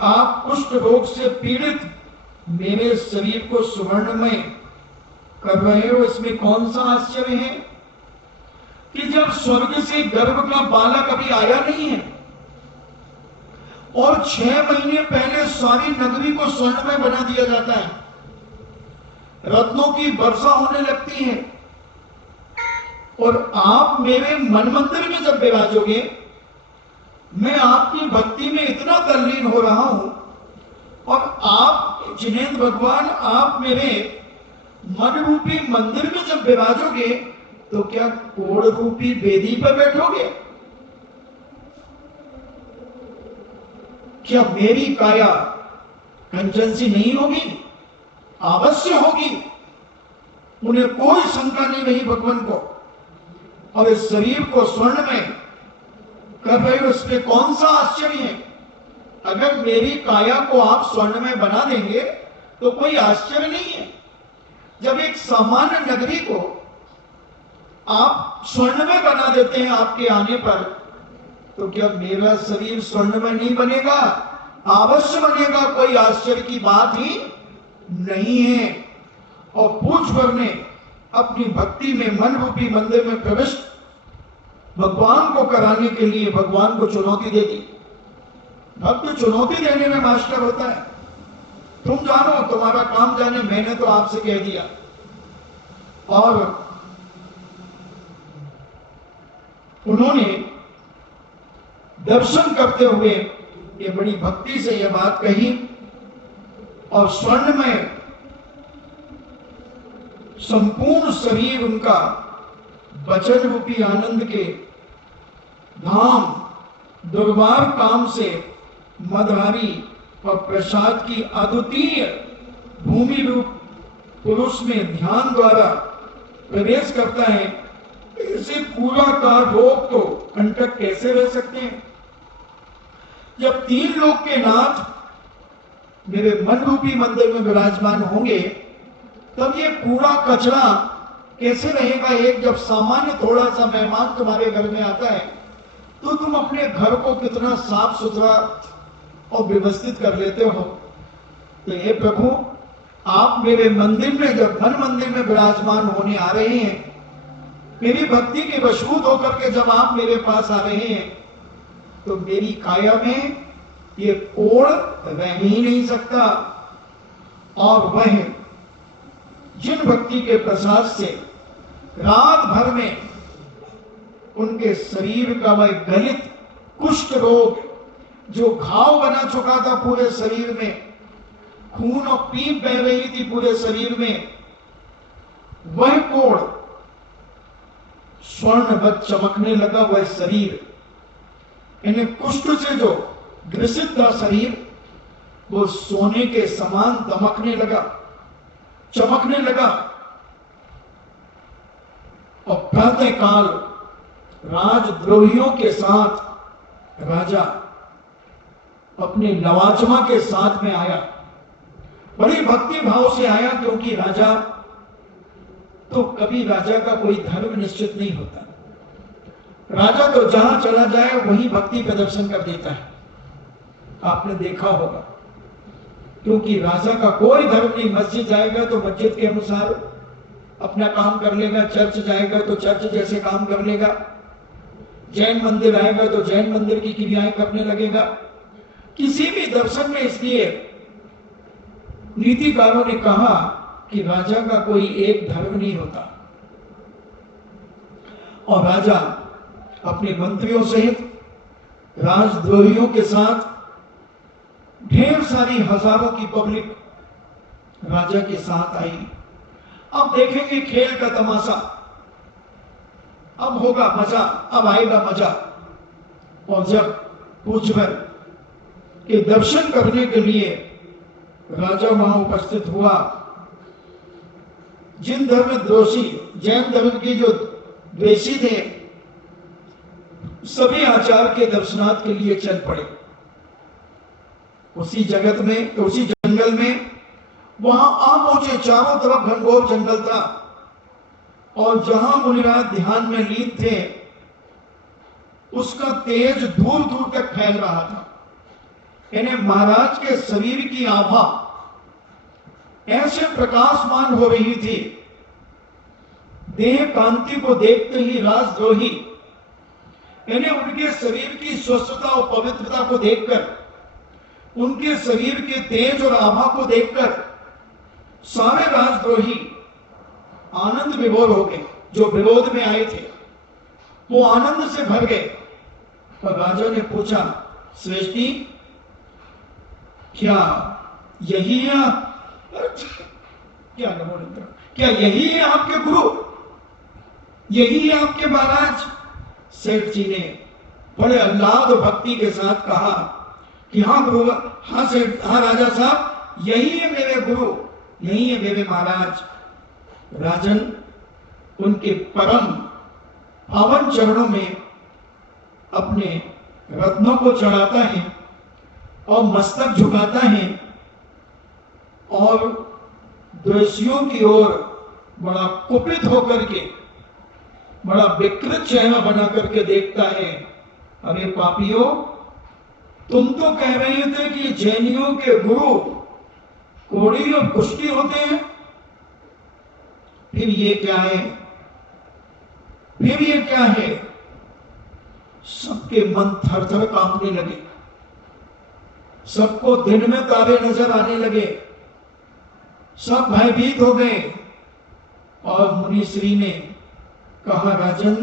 आप कुष्ठ रोग से पीड़ित मेरे शरीर को सुवर्णमय कर रहे हो। इसमें कौन सा आश्चर्य है कि जब स्वर्ग से गर्भ का बालक अभी आया नहीं है, और 6 महीने पहले सारी नगरी को स्वर्णमय बना दिया जाता है, रत्नों की वर्षा होने लगती है, और आप मेरे मन मंदिर में जब विराजोगे, मैं आपकी भक्ति में इतना तल्लीन हो रहा हूं, और आप जिनेंद्र भगवान आप मेरे मन रूपी मंदिर में जब विराजोगे, तो क्या कोढ़ रूपी वेदी पर बैठोगे? क्या मेरी काया कंचन सी नहीं होगी? अवश्य होगी। उन्हें कोई शंका नहीं रही भगवान को। और इस शरीर को स्वर्ण में कर रहे हो, इसमें कौन सा आश्चर्य है? अगर मेरी काया को आप स्वर्ण में बना देंगे तो कोई आश्चर्य नहीं है। जब एक सामान्य नगरी को आप स्वर्ण में बना देते हैं आपके आने पर, तो क्या मेरा शरीर स्वर्ण में नहीं बनेगा? अवश्य बनेगा, कोई आश्चर्य की बात ही नहीं है। और पूज्यवर ने अपनी भक्ति में मन रूपी मंदिर में प्रविष्ट भगवान को कराने के लिए भगवान को चुनौती दे दी। भक्त चुनौती देने में मास्टर होता है। तुम जानो, तुम्हारा काम जाने, मैंने तो आपसे कह दिया। और उन्होंने दर्शन करते हुए ये बड़ी भक्ति से यह बात कही और स्वर्ण में संपूर्ण शरीर उनका वचन रूपी आनंद के धाम दुर्वार काम से मदहारी और प्रसाद की अद्वितीय भूमि रूप पुरुष में ध्यान द्वारा प्रवेश करता है। ऐसे पूरा का रोग तो कंटक कैसे रह सकते हैं? जब तीन लोक के नाथ मेरे मन रूपी मंदिर में विराजमान होंगे तब ये कूड़ा कचरा कैसे रहेगा? एक जब सामान्य थोड़ा सा मेहमान तुम्हारे घर में आता है तो तुम अपने घर को कितना साफ सुथरा और व्यवस्थित कर लेते हो। तो ये प्रभु, आप मेरे मंदिर में, जब मन मंदिर में विराजमान होने आ रहे हैं, मेरी भक्ति के वशूद होकर के जब आप मेरे पास आ रहे हैं, तो मेरी काया में ये कोड़ रह ही नहीं सकता। और वह जिन भक्ति के प्रसाद से रात भर में उनके शरीर का वह गलित कुष्ठ रोग, जो घाव बना चुका था पूरे शरीर में, खून और पीप बह रही थी पूरे शरीर में, वह कोड़ स्वर्णवत चमकने लगा। वह शरीर, इन्हें कुष्ठ से जो ग्रसित था शरीर, वो सोने के समान दमकने लगा, चमकने लगा। और प्रातः काल राजद्रोहियों के साथ राजा अपने नवाजमा के साथ में आया। बड़ी भक्ति भाव से आया, क्योंकि राजा तो कभी राजा का कोई धर्म निश्चित नहीं होता। राजा तो जहां चला जाए वही भक्ति प्रदर्शन कर देता है, आपने देखा होगा। क्योंकि राजा का कोई धर्म नहीं, मस्जिद जाएगा तो मस्जिद के अनुसार अपना काम कर लेगा, चर्च जाएगा तो चर्च जैसे काम कर लेगा, जैन मंदिर आएगा तो जैन मंदिर की क्रियाएं करने लगेगा। किसी भी दर्शन में इसलिए नीतिकारों ने कहा कि राजा का कोई एक धर्म नहीं होता। और राजा अपने मंत्रियों सहित राजद्रोहियों के साथ ढेर सारी हजारों की पब्लिक राजा के साथ आई। अब देखेंगे खेल का तमाशा, अब होगा मजा, अब आएगा मजा। और जब पूछकर के दर्शन करने के लिए राजा वहां उपस्थित हुआ, जिन धर्म द्वेषी, जैन धर्म के जो द्वेषी थे, सभी आचार्य के दर्शनार्थ के लिए चल पड़े। उसी जगत में, उसी जंगल में वहां आ पहुंचे। चारों तरफ घनघोर जंगल था और जहां मुनिराज ध्यान में लीन थे, उसका तेज दूर दूर तक फैल रहा था। इन्हें महाराज के शरीर की आभा ऐसे प्रकाशमान हो रही थी, देह कांति को देखते ही राजद्रोही इन्हें उनके शरीर की स्वस्थता और पवित्रता को देखकर, उनके शरीर के तेज और आभा को देखकर सारे राजद्रोही आनंद विभोर हो गए। जो विरोध में आए थे वो आनंद से भर गए। और राजा ने पूछा, श्रेष्ठी, क्या यही है क्या क्या यही है आपके गुरु, यही है आपके महाराज? सेठ जी ने बड़े आह्लाद और भक्ति के साथ कहा कि हाँ गुरु, हाँ सेठ, हाँ राजा साहब, यही है मेरे गुरु, यही है मेरे महाराज। राजन उनके परम पावन चरणों में अपने रत्नों को चढ़ाता है और मस्तक झुकाता है और द्वेषियों की ओर बड़ा कुपित होकर के, बड़ा विकृत चेहरा बना करके देखता है। अरे पापियों, तुम तो कह रहे थे कि जैनियों के गुरु कोड़ी और कुष्टी होते हैं, फिर ये क्या है, फिर ये क्या है? सबके मन थर थर कांपने लगे, सबको दिन में तारे नजर आने लगे, सब भयभीत हो गए। और मुनिश्री ने कहा, राजन,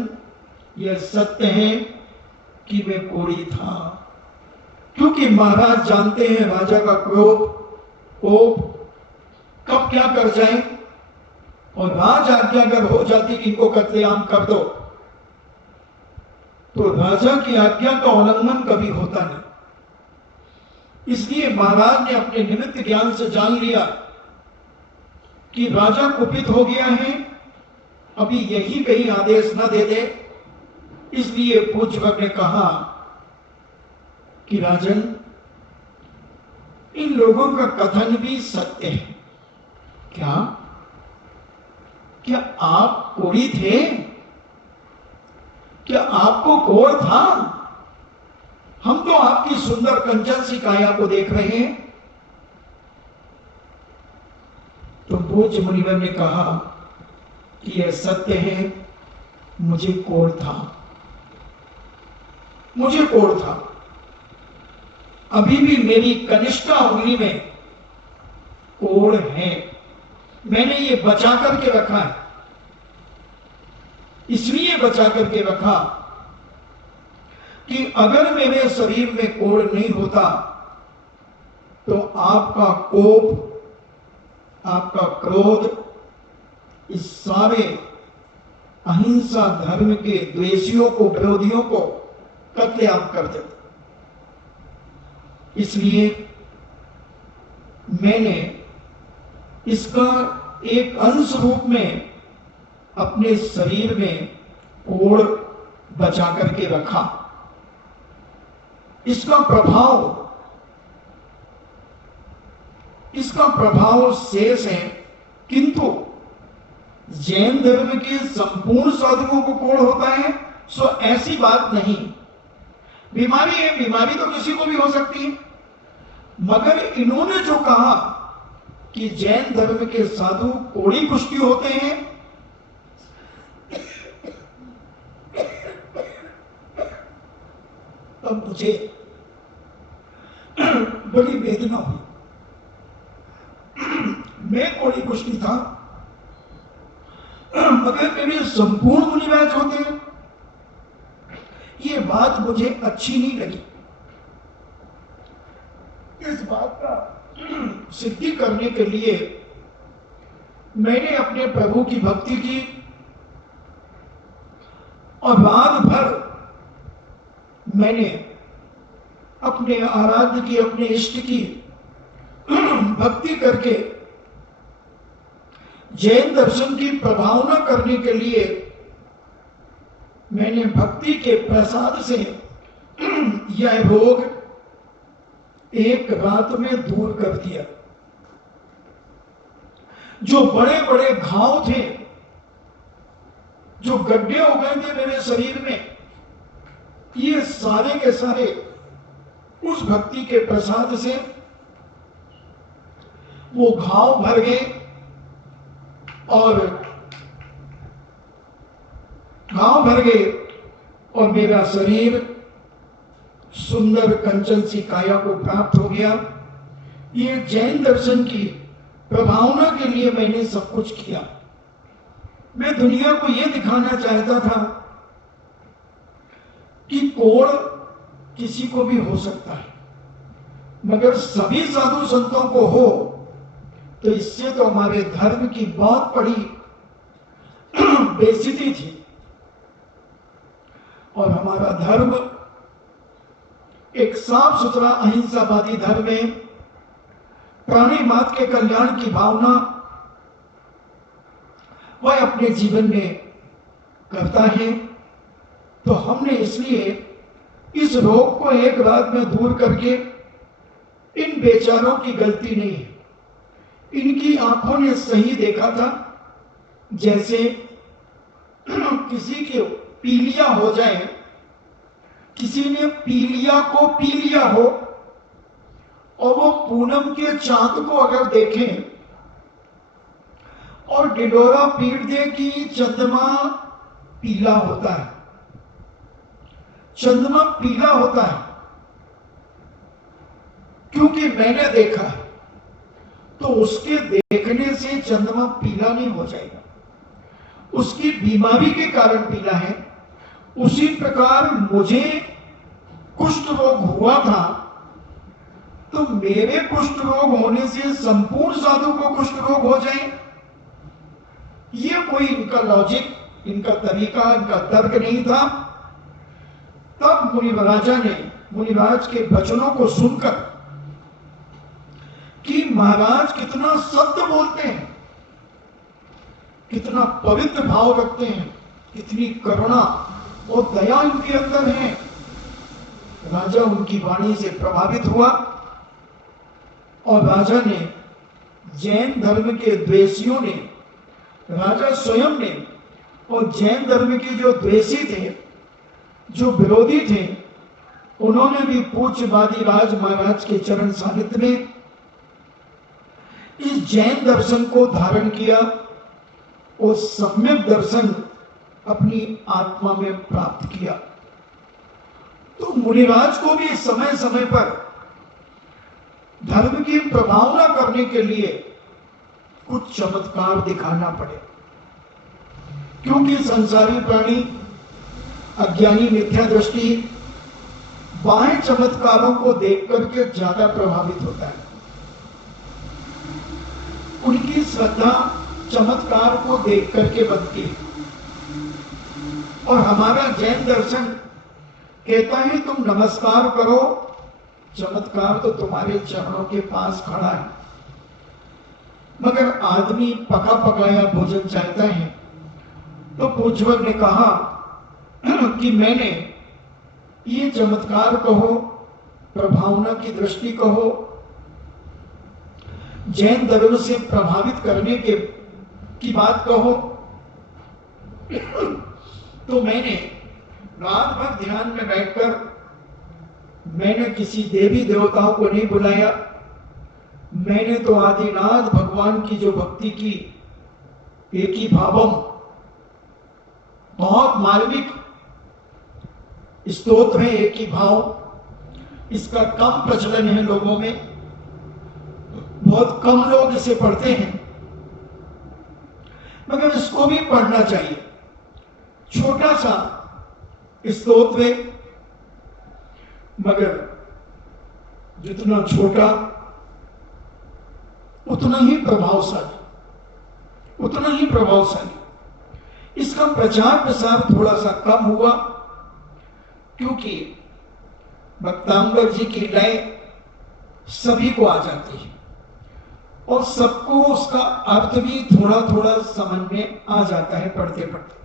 यह सत्य है कि मैं कोढ़ी था। क्योंकि महाराज जानते हैं राजा का कोप कब क्या कर जाए, और राज आज्ञा अगर हो जाती कि इनको कत्लेआम कर दो, तो राजा की आज्ञा का उल्लंघन कभी होता नहीं। इसलिए महाराज ने अपने निमित्त ज्ञान से जान लिया कि राजा कुपित हो गया है, अभी यही कहीं आदेश न दे दे। इसलिए पूज्यवर्ग ने कहा कि राजन, इन लोगों का कथन भी सत्य है। क्या आप कोढ़ी थे? क्या आपको कोढ़ था? हम तो आपकी सुंदर कंचन सी काया को देख रहे हैं। तो पूज्य मुनिवर ने कहा कि यह सत्य है, मुझे कोढ़ था, मुझे कोढ़ था। अभी भी मेरी कनिष्ठा उंगली में कोढ़ है, मैंने ये बचा करके रखा है। इसलिए बचा करके रखा कि अगर मेरे शरीर में कोढ़ नहीं होता तो आपका कोप, आपका क्रोध, इस सारे अहिंसा धर्म के द्वेषियों को, विरोधियों को कत्लेआम कर देता। इसलिए मैंने इसका एक अंश रूप में अपने शरीर में कोढ़ बचा करके रखा। इसका प्रभाव शेष है, किंतु जैन धर्म के संपूर्ण साधुओं को कोढ़ होता है, सो ऐसी बात नहीं। बीमारी है, बीमारी तो किसी को भी हो सकती है, मगर इन्होंने जो कहा कि जैन धर्म के साधु कोढ़ी कुष्ठी होते हैं, तब मुझे बड़ी वेदना हुई। मैं कोढ़ी कुष्ठी था, मगर मेरे संपूर्ण मुनिराज होते हैं, ये बात मुझे अच्छी नहीं लगी। इस बात का सिद्धि करने के लिए मैंने अपने प्रभु की भक्ति की और रात भर मैंने अपने आराध्य की, अपने इष्ट की भक्ति करके जैन दर्शन की प्रभावना करने के लिए मैंने भक्ति के प्रसाद से यह रोग एक रात में दूर कर दिया। जो बड़े बड़े घाव थे, जो गड्ढे हो गए थे मेरे शरीर में, ये सारे के सारे उस भक्ति के प्रसाद से वो घाव भर गए और मेरा शरीर सुंदर कंचन सी काया को प्राप्त हो गया। ये जैन दर्शन की प्रभावना के लिए मैंने सब कुछ किया। मैं दुनिया को यह दिखाना चाहता था कि कोढ़ किसी को भी हो सकता है, मगर सभी साधु संतों को हो तो इससे तो हमारे धर्म की बहुत बड़ी बेइज्जती थी। और हमारा धर्म एक साफ सुथरा अहिंसावादी धर्म है। प्राणी मात्र के कल्याण की भावना वह अपने जीवन में करता है। तो हमने इसलिए इस रोग को एक रात में दूर करके, इन बेचारों की गलती नहीं है, इनकी आंखों ने सही देखा था। जैसे किसी के पीलिया हो जाए, किसी ने पीलिया को पी लिया हो और वो पूनम के चांद को अगर देखें और डिडोरा पीट दे कि चंद्रमा पीला होता है, चंद्रमा पीला होता है क्योंकि मैंने देखा है, तो उसके देखने से चंद्रमा पीला नहीं हो जाएगा। उसकी बीमारी के कारण पीला है, उसी प्रकार मुझे कुष्ठ रोग हुआ था, तो मेरे कुष्ठ रोग होने से संपूर्ण साधु को कुष्ठ रोग हो जाए, ये कोई इनका लॉजिक, इनका तरीका, इनका तर्क नहीं था। तब मुनिराजा ने मुनिराज के वचनों को सुनकर कि महाराज कितना सत्य बोलते हैं, कितना पवित्र भाव रखते हैं, कितनी करुणा और दया इनके अंदर है, राजा उनकी वाणी से प्रभावित हुआ और राजा ने, जैन धर्म के द्वेषियों ने, राजा स्वयं ने और जैन धर्म के जो द्वेषी थे, जो विरोधी थे, उन्होंने भी पूज्यवादी राज महाराज के चरण सानिध्य में इस जैन दर्शन को धारण किया और सम्यक दर्शन अपनी आत्मा में प्राप्त किया। तो मुनिराज को भी समय समय पर धर्म की प्रभावना करने के लिए कुछ चमत्कार दिखाना पड़े, क्योंकि संसारी प्राणी, अज्ञानी, मिथ्या दृष्टि बाह्य चमत्कारों को देख करके ज्यादा प्रभावित होता है। उनकी श्रद्धा चमत्कार को देख करके बनती है। और हमारा जैन दर्शन कहता है तुम नमस्कार करो, चमत्कार तो तुम्हारे चरणों के पास खड़ा है। मगर आदमी पका पकाया भोजन चाहता है, तो पूज्यवर ने कहा कि मैंने ये चमत्कार कहो, प्रभावना की दृष्टि कहो, जैन धर्म से प्रभावित करने के की बात कहो, तो मैंने रात भर ध्यान में बैठकर मैंने किसी देवी देवताओं को नहीं बुलाया, मैंने तो आदिनाथ भगवान की जो भक्ति की एक ही भावम, बहुत मार्मिक स्तोत्र है, एक ही भाव, इसका कम प्रचलन है लोगों में, बहुत कम लोग इसे पढ़ते हैं, मगर इसको भी पढ़ना चाहिए। छोटा सा स्तोत्र है, मगर जितना छोटा उतना ही प्रभावशाली, उतना ही प्रभावशाली। इसका प्रचार प्रसार थोड़ा सा कम हुआ, क्योंकि भक्तांबर जी की लय सभी को आ जाती है और सबको उसका अर्थ भी थोड़ा थोड़ा समझ में आ जाता है पढ़ते पढ़ते।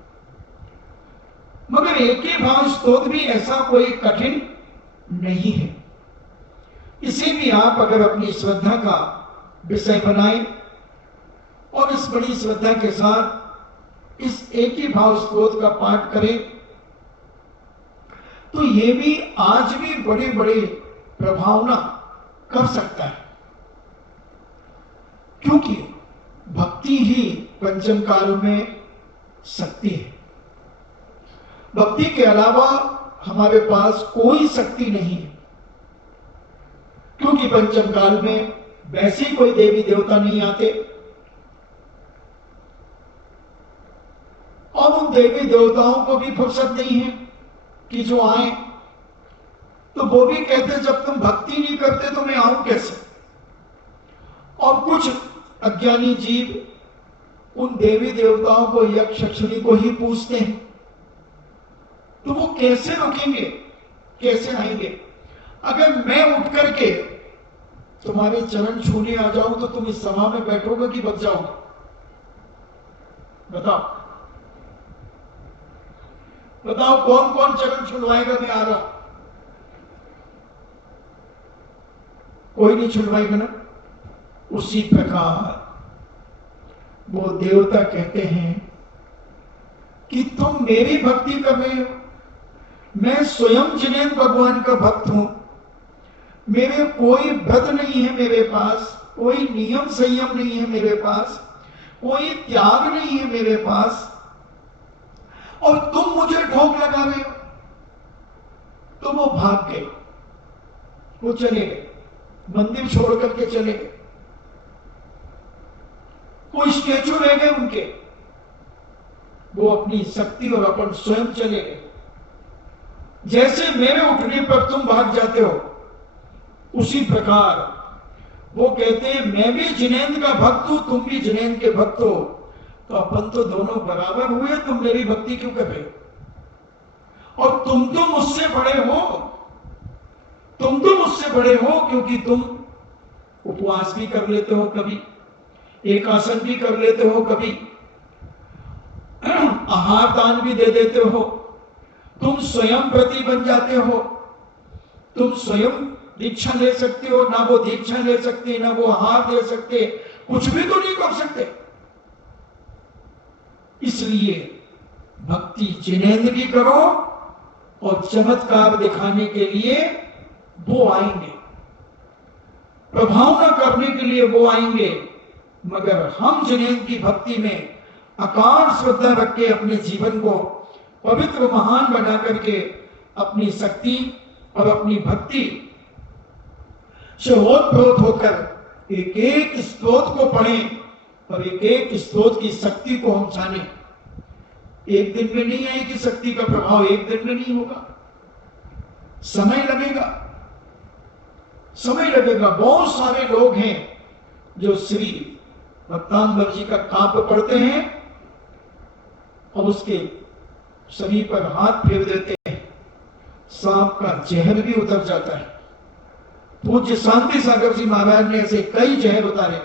मगर एक ही भाव स्तोत्र भी ऐसा कोई कठिन नहीं है। इसे भी आप अगर अपनी श्रद्धा का विषय बनाएं और इस बड़ी श्रद्धा के साथ इस एक ही भाव स्तोत्र का पाठ करें, तो ये भी आज भी बड़े बड़े प्रभावना कर सकता है, क्योंकि भक्ति ही पंचम काल में शक्ति है। भक्ति के अलावा हमारे पास कोई शक्ति नहीं है, क्योंकि पंचम काल में वैसे ही कोई देवी देवता नहीं आते और उन देवी देवताओं को भी फुर्सत नहीं है कि जो आए, तो वो भी कहते जब तुम भक्ति नहीं करते तो मैं आऊं कैसे। और कुछ अज्ञानी जीव उन देवी देवताओं को, यक्ष यक्षिणी को ही पूजते हैं, तो वो कैसे रुकेंगे, कैसे आएंगे। अगर मैं उठ करके तुम्हारे चरण छूने आ जाऊं तो तुम इस सभा में बैठोगे कि बच जाओगे? बताओ बताओ, कौन कौन चरण छुड़वाएगा? मैं आ रहा, कोई नहीं छुड़वाएगा ना। उसी प्रकार वो देवता कहते हैं कि तुम मेरी भक्ति कर रहे हो, मैं स्वयं जिनेन्द्र भगवान का भक्त हूं, मेरे कोई व्रत नहीं है मेरे पास, कोई नियम संयम नहीं है मेरे पास, कोई त्याग नहीं है मेरे पास, और तुम मुझे ठोक लगा रहे हो। तो वो भाग गए, वो चले गए, मंदिर छोड़ करके चले गए, वो स्टेचू रह गए उनके, वो अपनी शक्ति और अपन स्वयं चले गए। जैसे मेरे उठने पर तुम भाग जाते हो, उसी प्रकार वो कहते हैं मैं भी जिनेंद्र का भक्त हूं, तुम भी जिनेंद्र के भक्त हो, तो अपन तो दोनों बराबर हुए, तुम मेरी भक्ति क्यों कर रहे हो? और तुम तो मुझसे बड़े हो, तुम तो मुझसे बड़े हो, क्योंकि तुम उपवास भी कर लेते हो, कभी एक आसन भी कर लेते हो, कभी आहार दान भी दे देते हो, तुम स्वयं प्रति बन जाते हो, तुम स्वयं दीक्षा ले सकते हो, ना वो दीक्षा ले सकते, ना वो आहार दे सकते, कुछ भी तो नहीं कर सकते। इसलिए भक्ति जिनेंद्र की करो, और चमत्कार दिखाने के लिए वो आएंगे, प्रभाव न करने के लिए वो आएंगे, मगर हम जिनेंद्र की भक्ति में अकाल श्रद्धा रख के अपने जीवन को पवित्र महान बना करके अपनी शक्ति और अपनी भक्ति से ओतप्रोत होकर एक एक स्तोत्र को पढ़ें और एक एक स्तोत्र की शक्ति को हम जाने। एक दिन में नहीं आएगी शक्ति का प्रभाव, एक दिन में नहीं होगा, समय लगेगा, समय लगेगा। बहुत सारे लोग हैं जो श्री भक्तांबर जी का काव्य पढ़ते हैं और उसके शरीर पर हाथ फेर देते हैं, सांप का जहर भी उतर जाता है। पूज्य शांति सागर जी महाराज ने ऐसे कई जहर उतारे।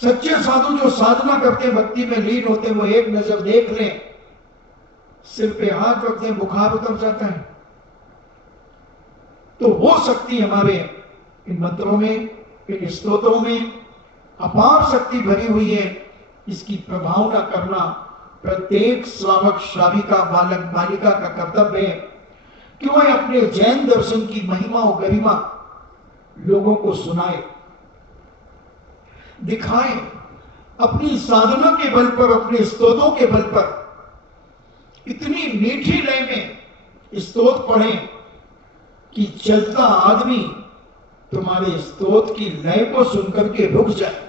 सच्चे साधु जो साधना करते भक्ति में लीन होते, वो एक नजर देख लें, सिर पे हाथ रखते हैं, बुखार उतर जाता है। तो वो शक्ति हमारे इन मंत्रों में, इन स्तोत्रों में अपार शक्ति भरी हुई है। इसकी प्रभावना करना प्रत्येक श्रावक श्राविका बालक बालिका का कर्तव्य है कि वह अपने जैन दर्शन की महिमा और गरिमा लोगों को सुनाए, दिखाएं, अपनी साधना के बल पर, अपने स्तोत्रों के बल पर इतनी मीठी लय में स्तोत्र पढ़ें कि चलता आदमी तुम्हारे स्तोत्र की लय को सुनकर के रुक जाए।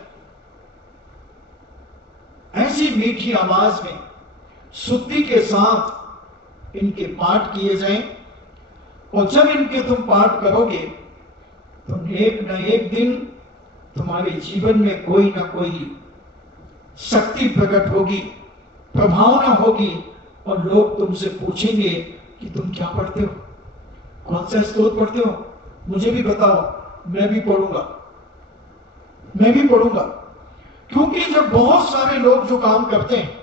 ऐसी मीठी आवाज में शुद्धि के साथ इनके पाठ किए जाएं, और जब इनके तुम पाठ करोगे तो एक न एक दिन तुम्हारे जीवन में कोई ना कोई शक्ति प्रकट होगी, प्रभावना होगी, और लोग तुमसे पूछेंगे कि तुम क्या पढ़ते हो, कौन सा स्तोत्र पढ़ते हो, मुझे भी बताओ, मैं भी पढ़ूंगा, मैं भी पढ़ूंगा। क्योंकि जब बहुत सारे लोग जो काम करते हैं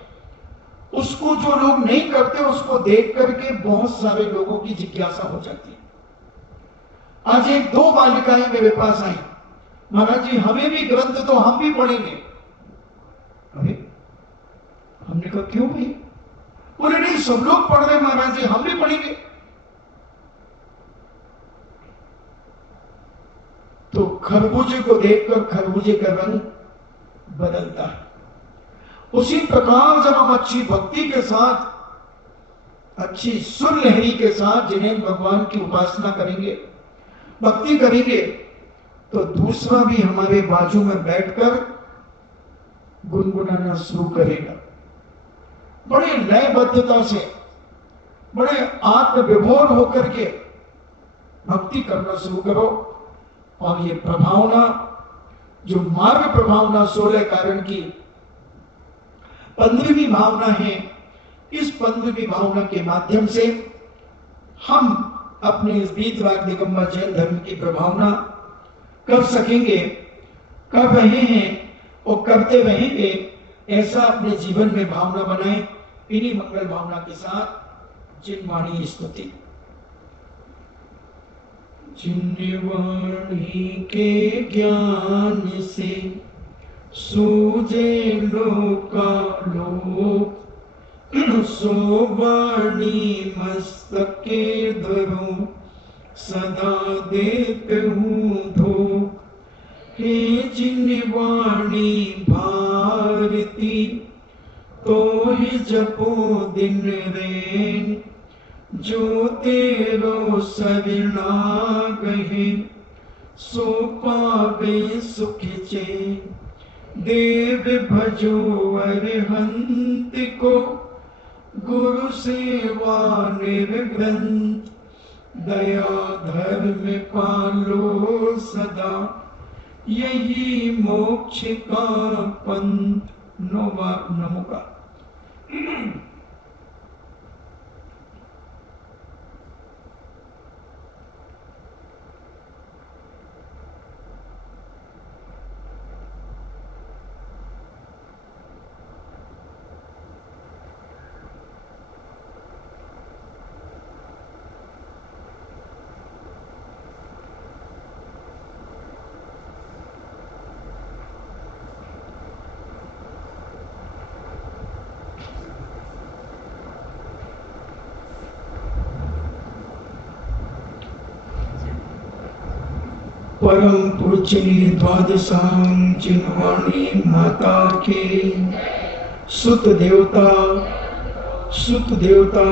उसको जो लोग नहीं करते उसको देख करके बहुत सारे लोगों की जिज्ञासा हो जाती है। आज एक दो बालिकाएं मेरे पास आई, महाराज जी हमें भी ग्रंथ तो हम भी पढ़ेंगे। अरे हमने कहा क्यों भाई? बोले नहीं सब लोग पढ़ रहे महाराज जी, हम भी पढ़ेंगे। तो खरबूजे को देखकर खरबूजे का रंग बदलता है। उसी प्रकार जब हम अच्छी भक्ति के साथ, अच्छी सुर लहरी के साथ जिनेंद्र भगवान की उपासना करेंगे, भक्ति करेंगे, तो दूसरा भी हमारे बाजू में बैठकर गुनगुनाना शुरू करेगा। बड़े लयबद्धता से, बड़े आत्मविभोर होकर के भक्ति करना शुरू करो। और ये प्रभावना, जो मार्ग प्रभावना 16 कारण की 15वीं भावना है, इस 15वीं भावना के माध्यम से हम अपने इस बीतवाद दिगंबर जैन धर्म की प्रभावना कर सकेंगे, कर रहे हैं और करते रहेंगे। ऐसा अपने जीवन में भावना बनाएं। इन्हीं मंगल भावना के साथ जिनवाणी स्तुति। जिनवाणी के ज्ञान से सूझे लोकालोक, सो वाणी मस्तके धरो, सदा देते हूँ धोख। हे जिनवाणी भारती, तो ही जपो दिन रैन, जो तेरो सविना गहे, सो पावे सुख चैन। देव भजो अरहंत को, गुरु सेवा निर्ग्रंथ दया धर्म पालो सदा, यही मोक्ष का पंथ। नोवा नमोगा। परम पूजनीय द्वादशांग चिन्हवाणी माता के सुत देवता सुत देवता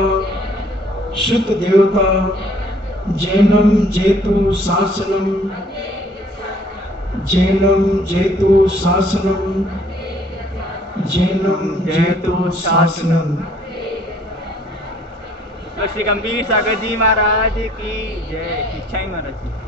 सुत देवता जैनम जेतु शासनम जैनम जेतु शासनम जैनम जेतु शासनम। श्री गंभीर सागर जी महाराज की जय। इच्छा ही महाराज जी।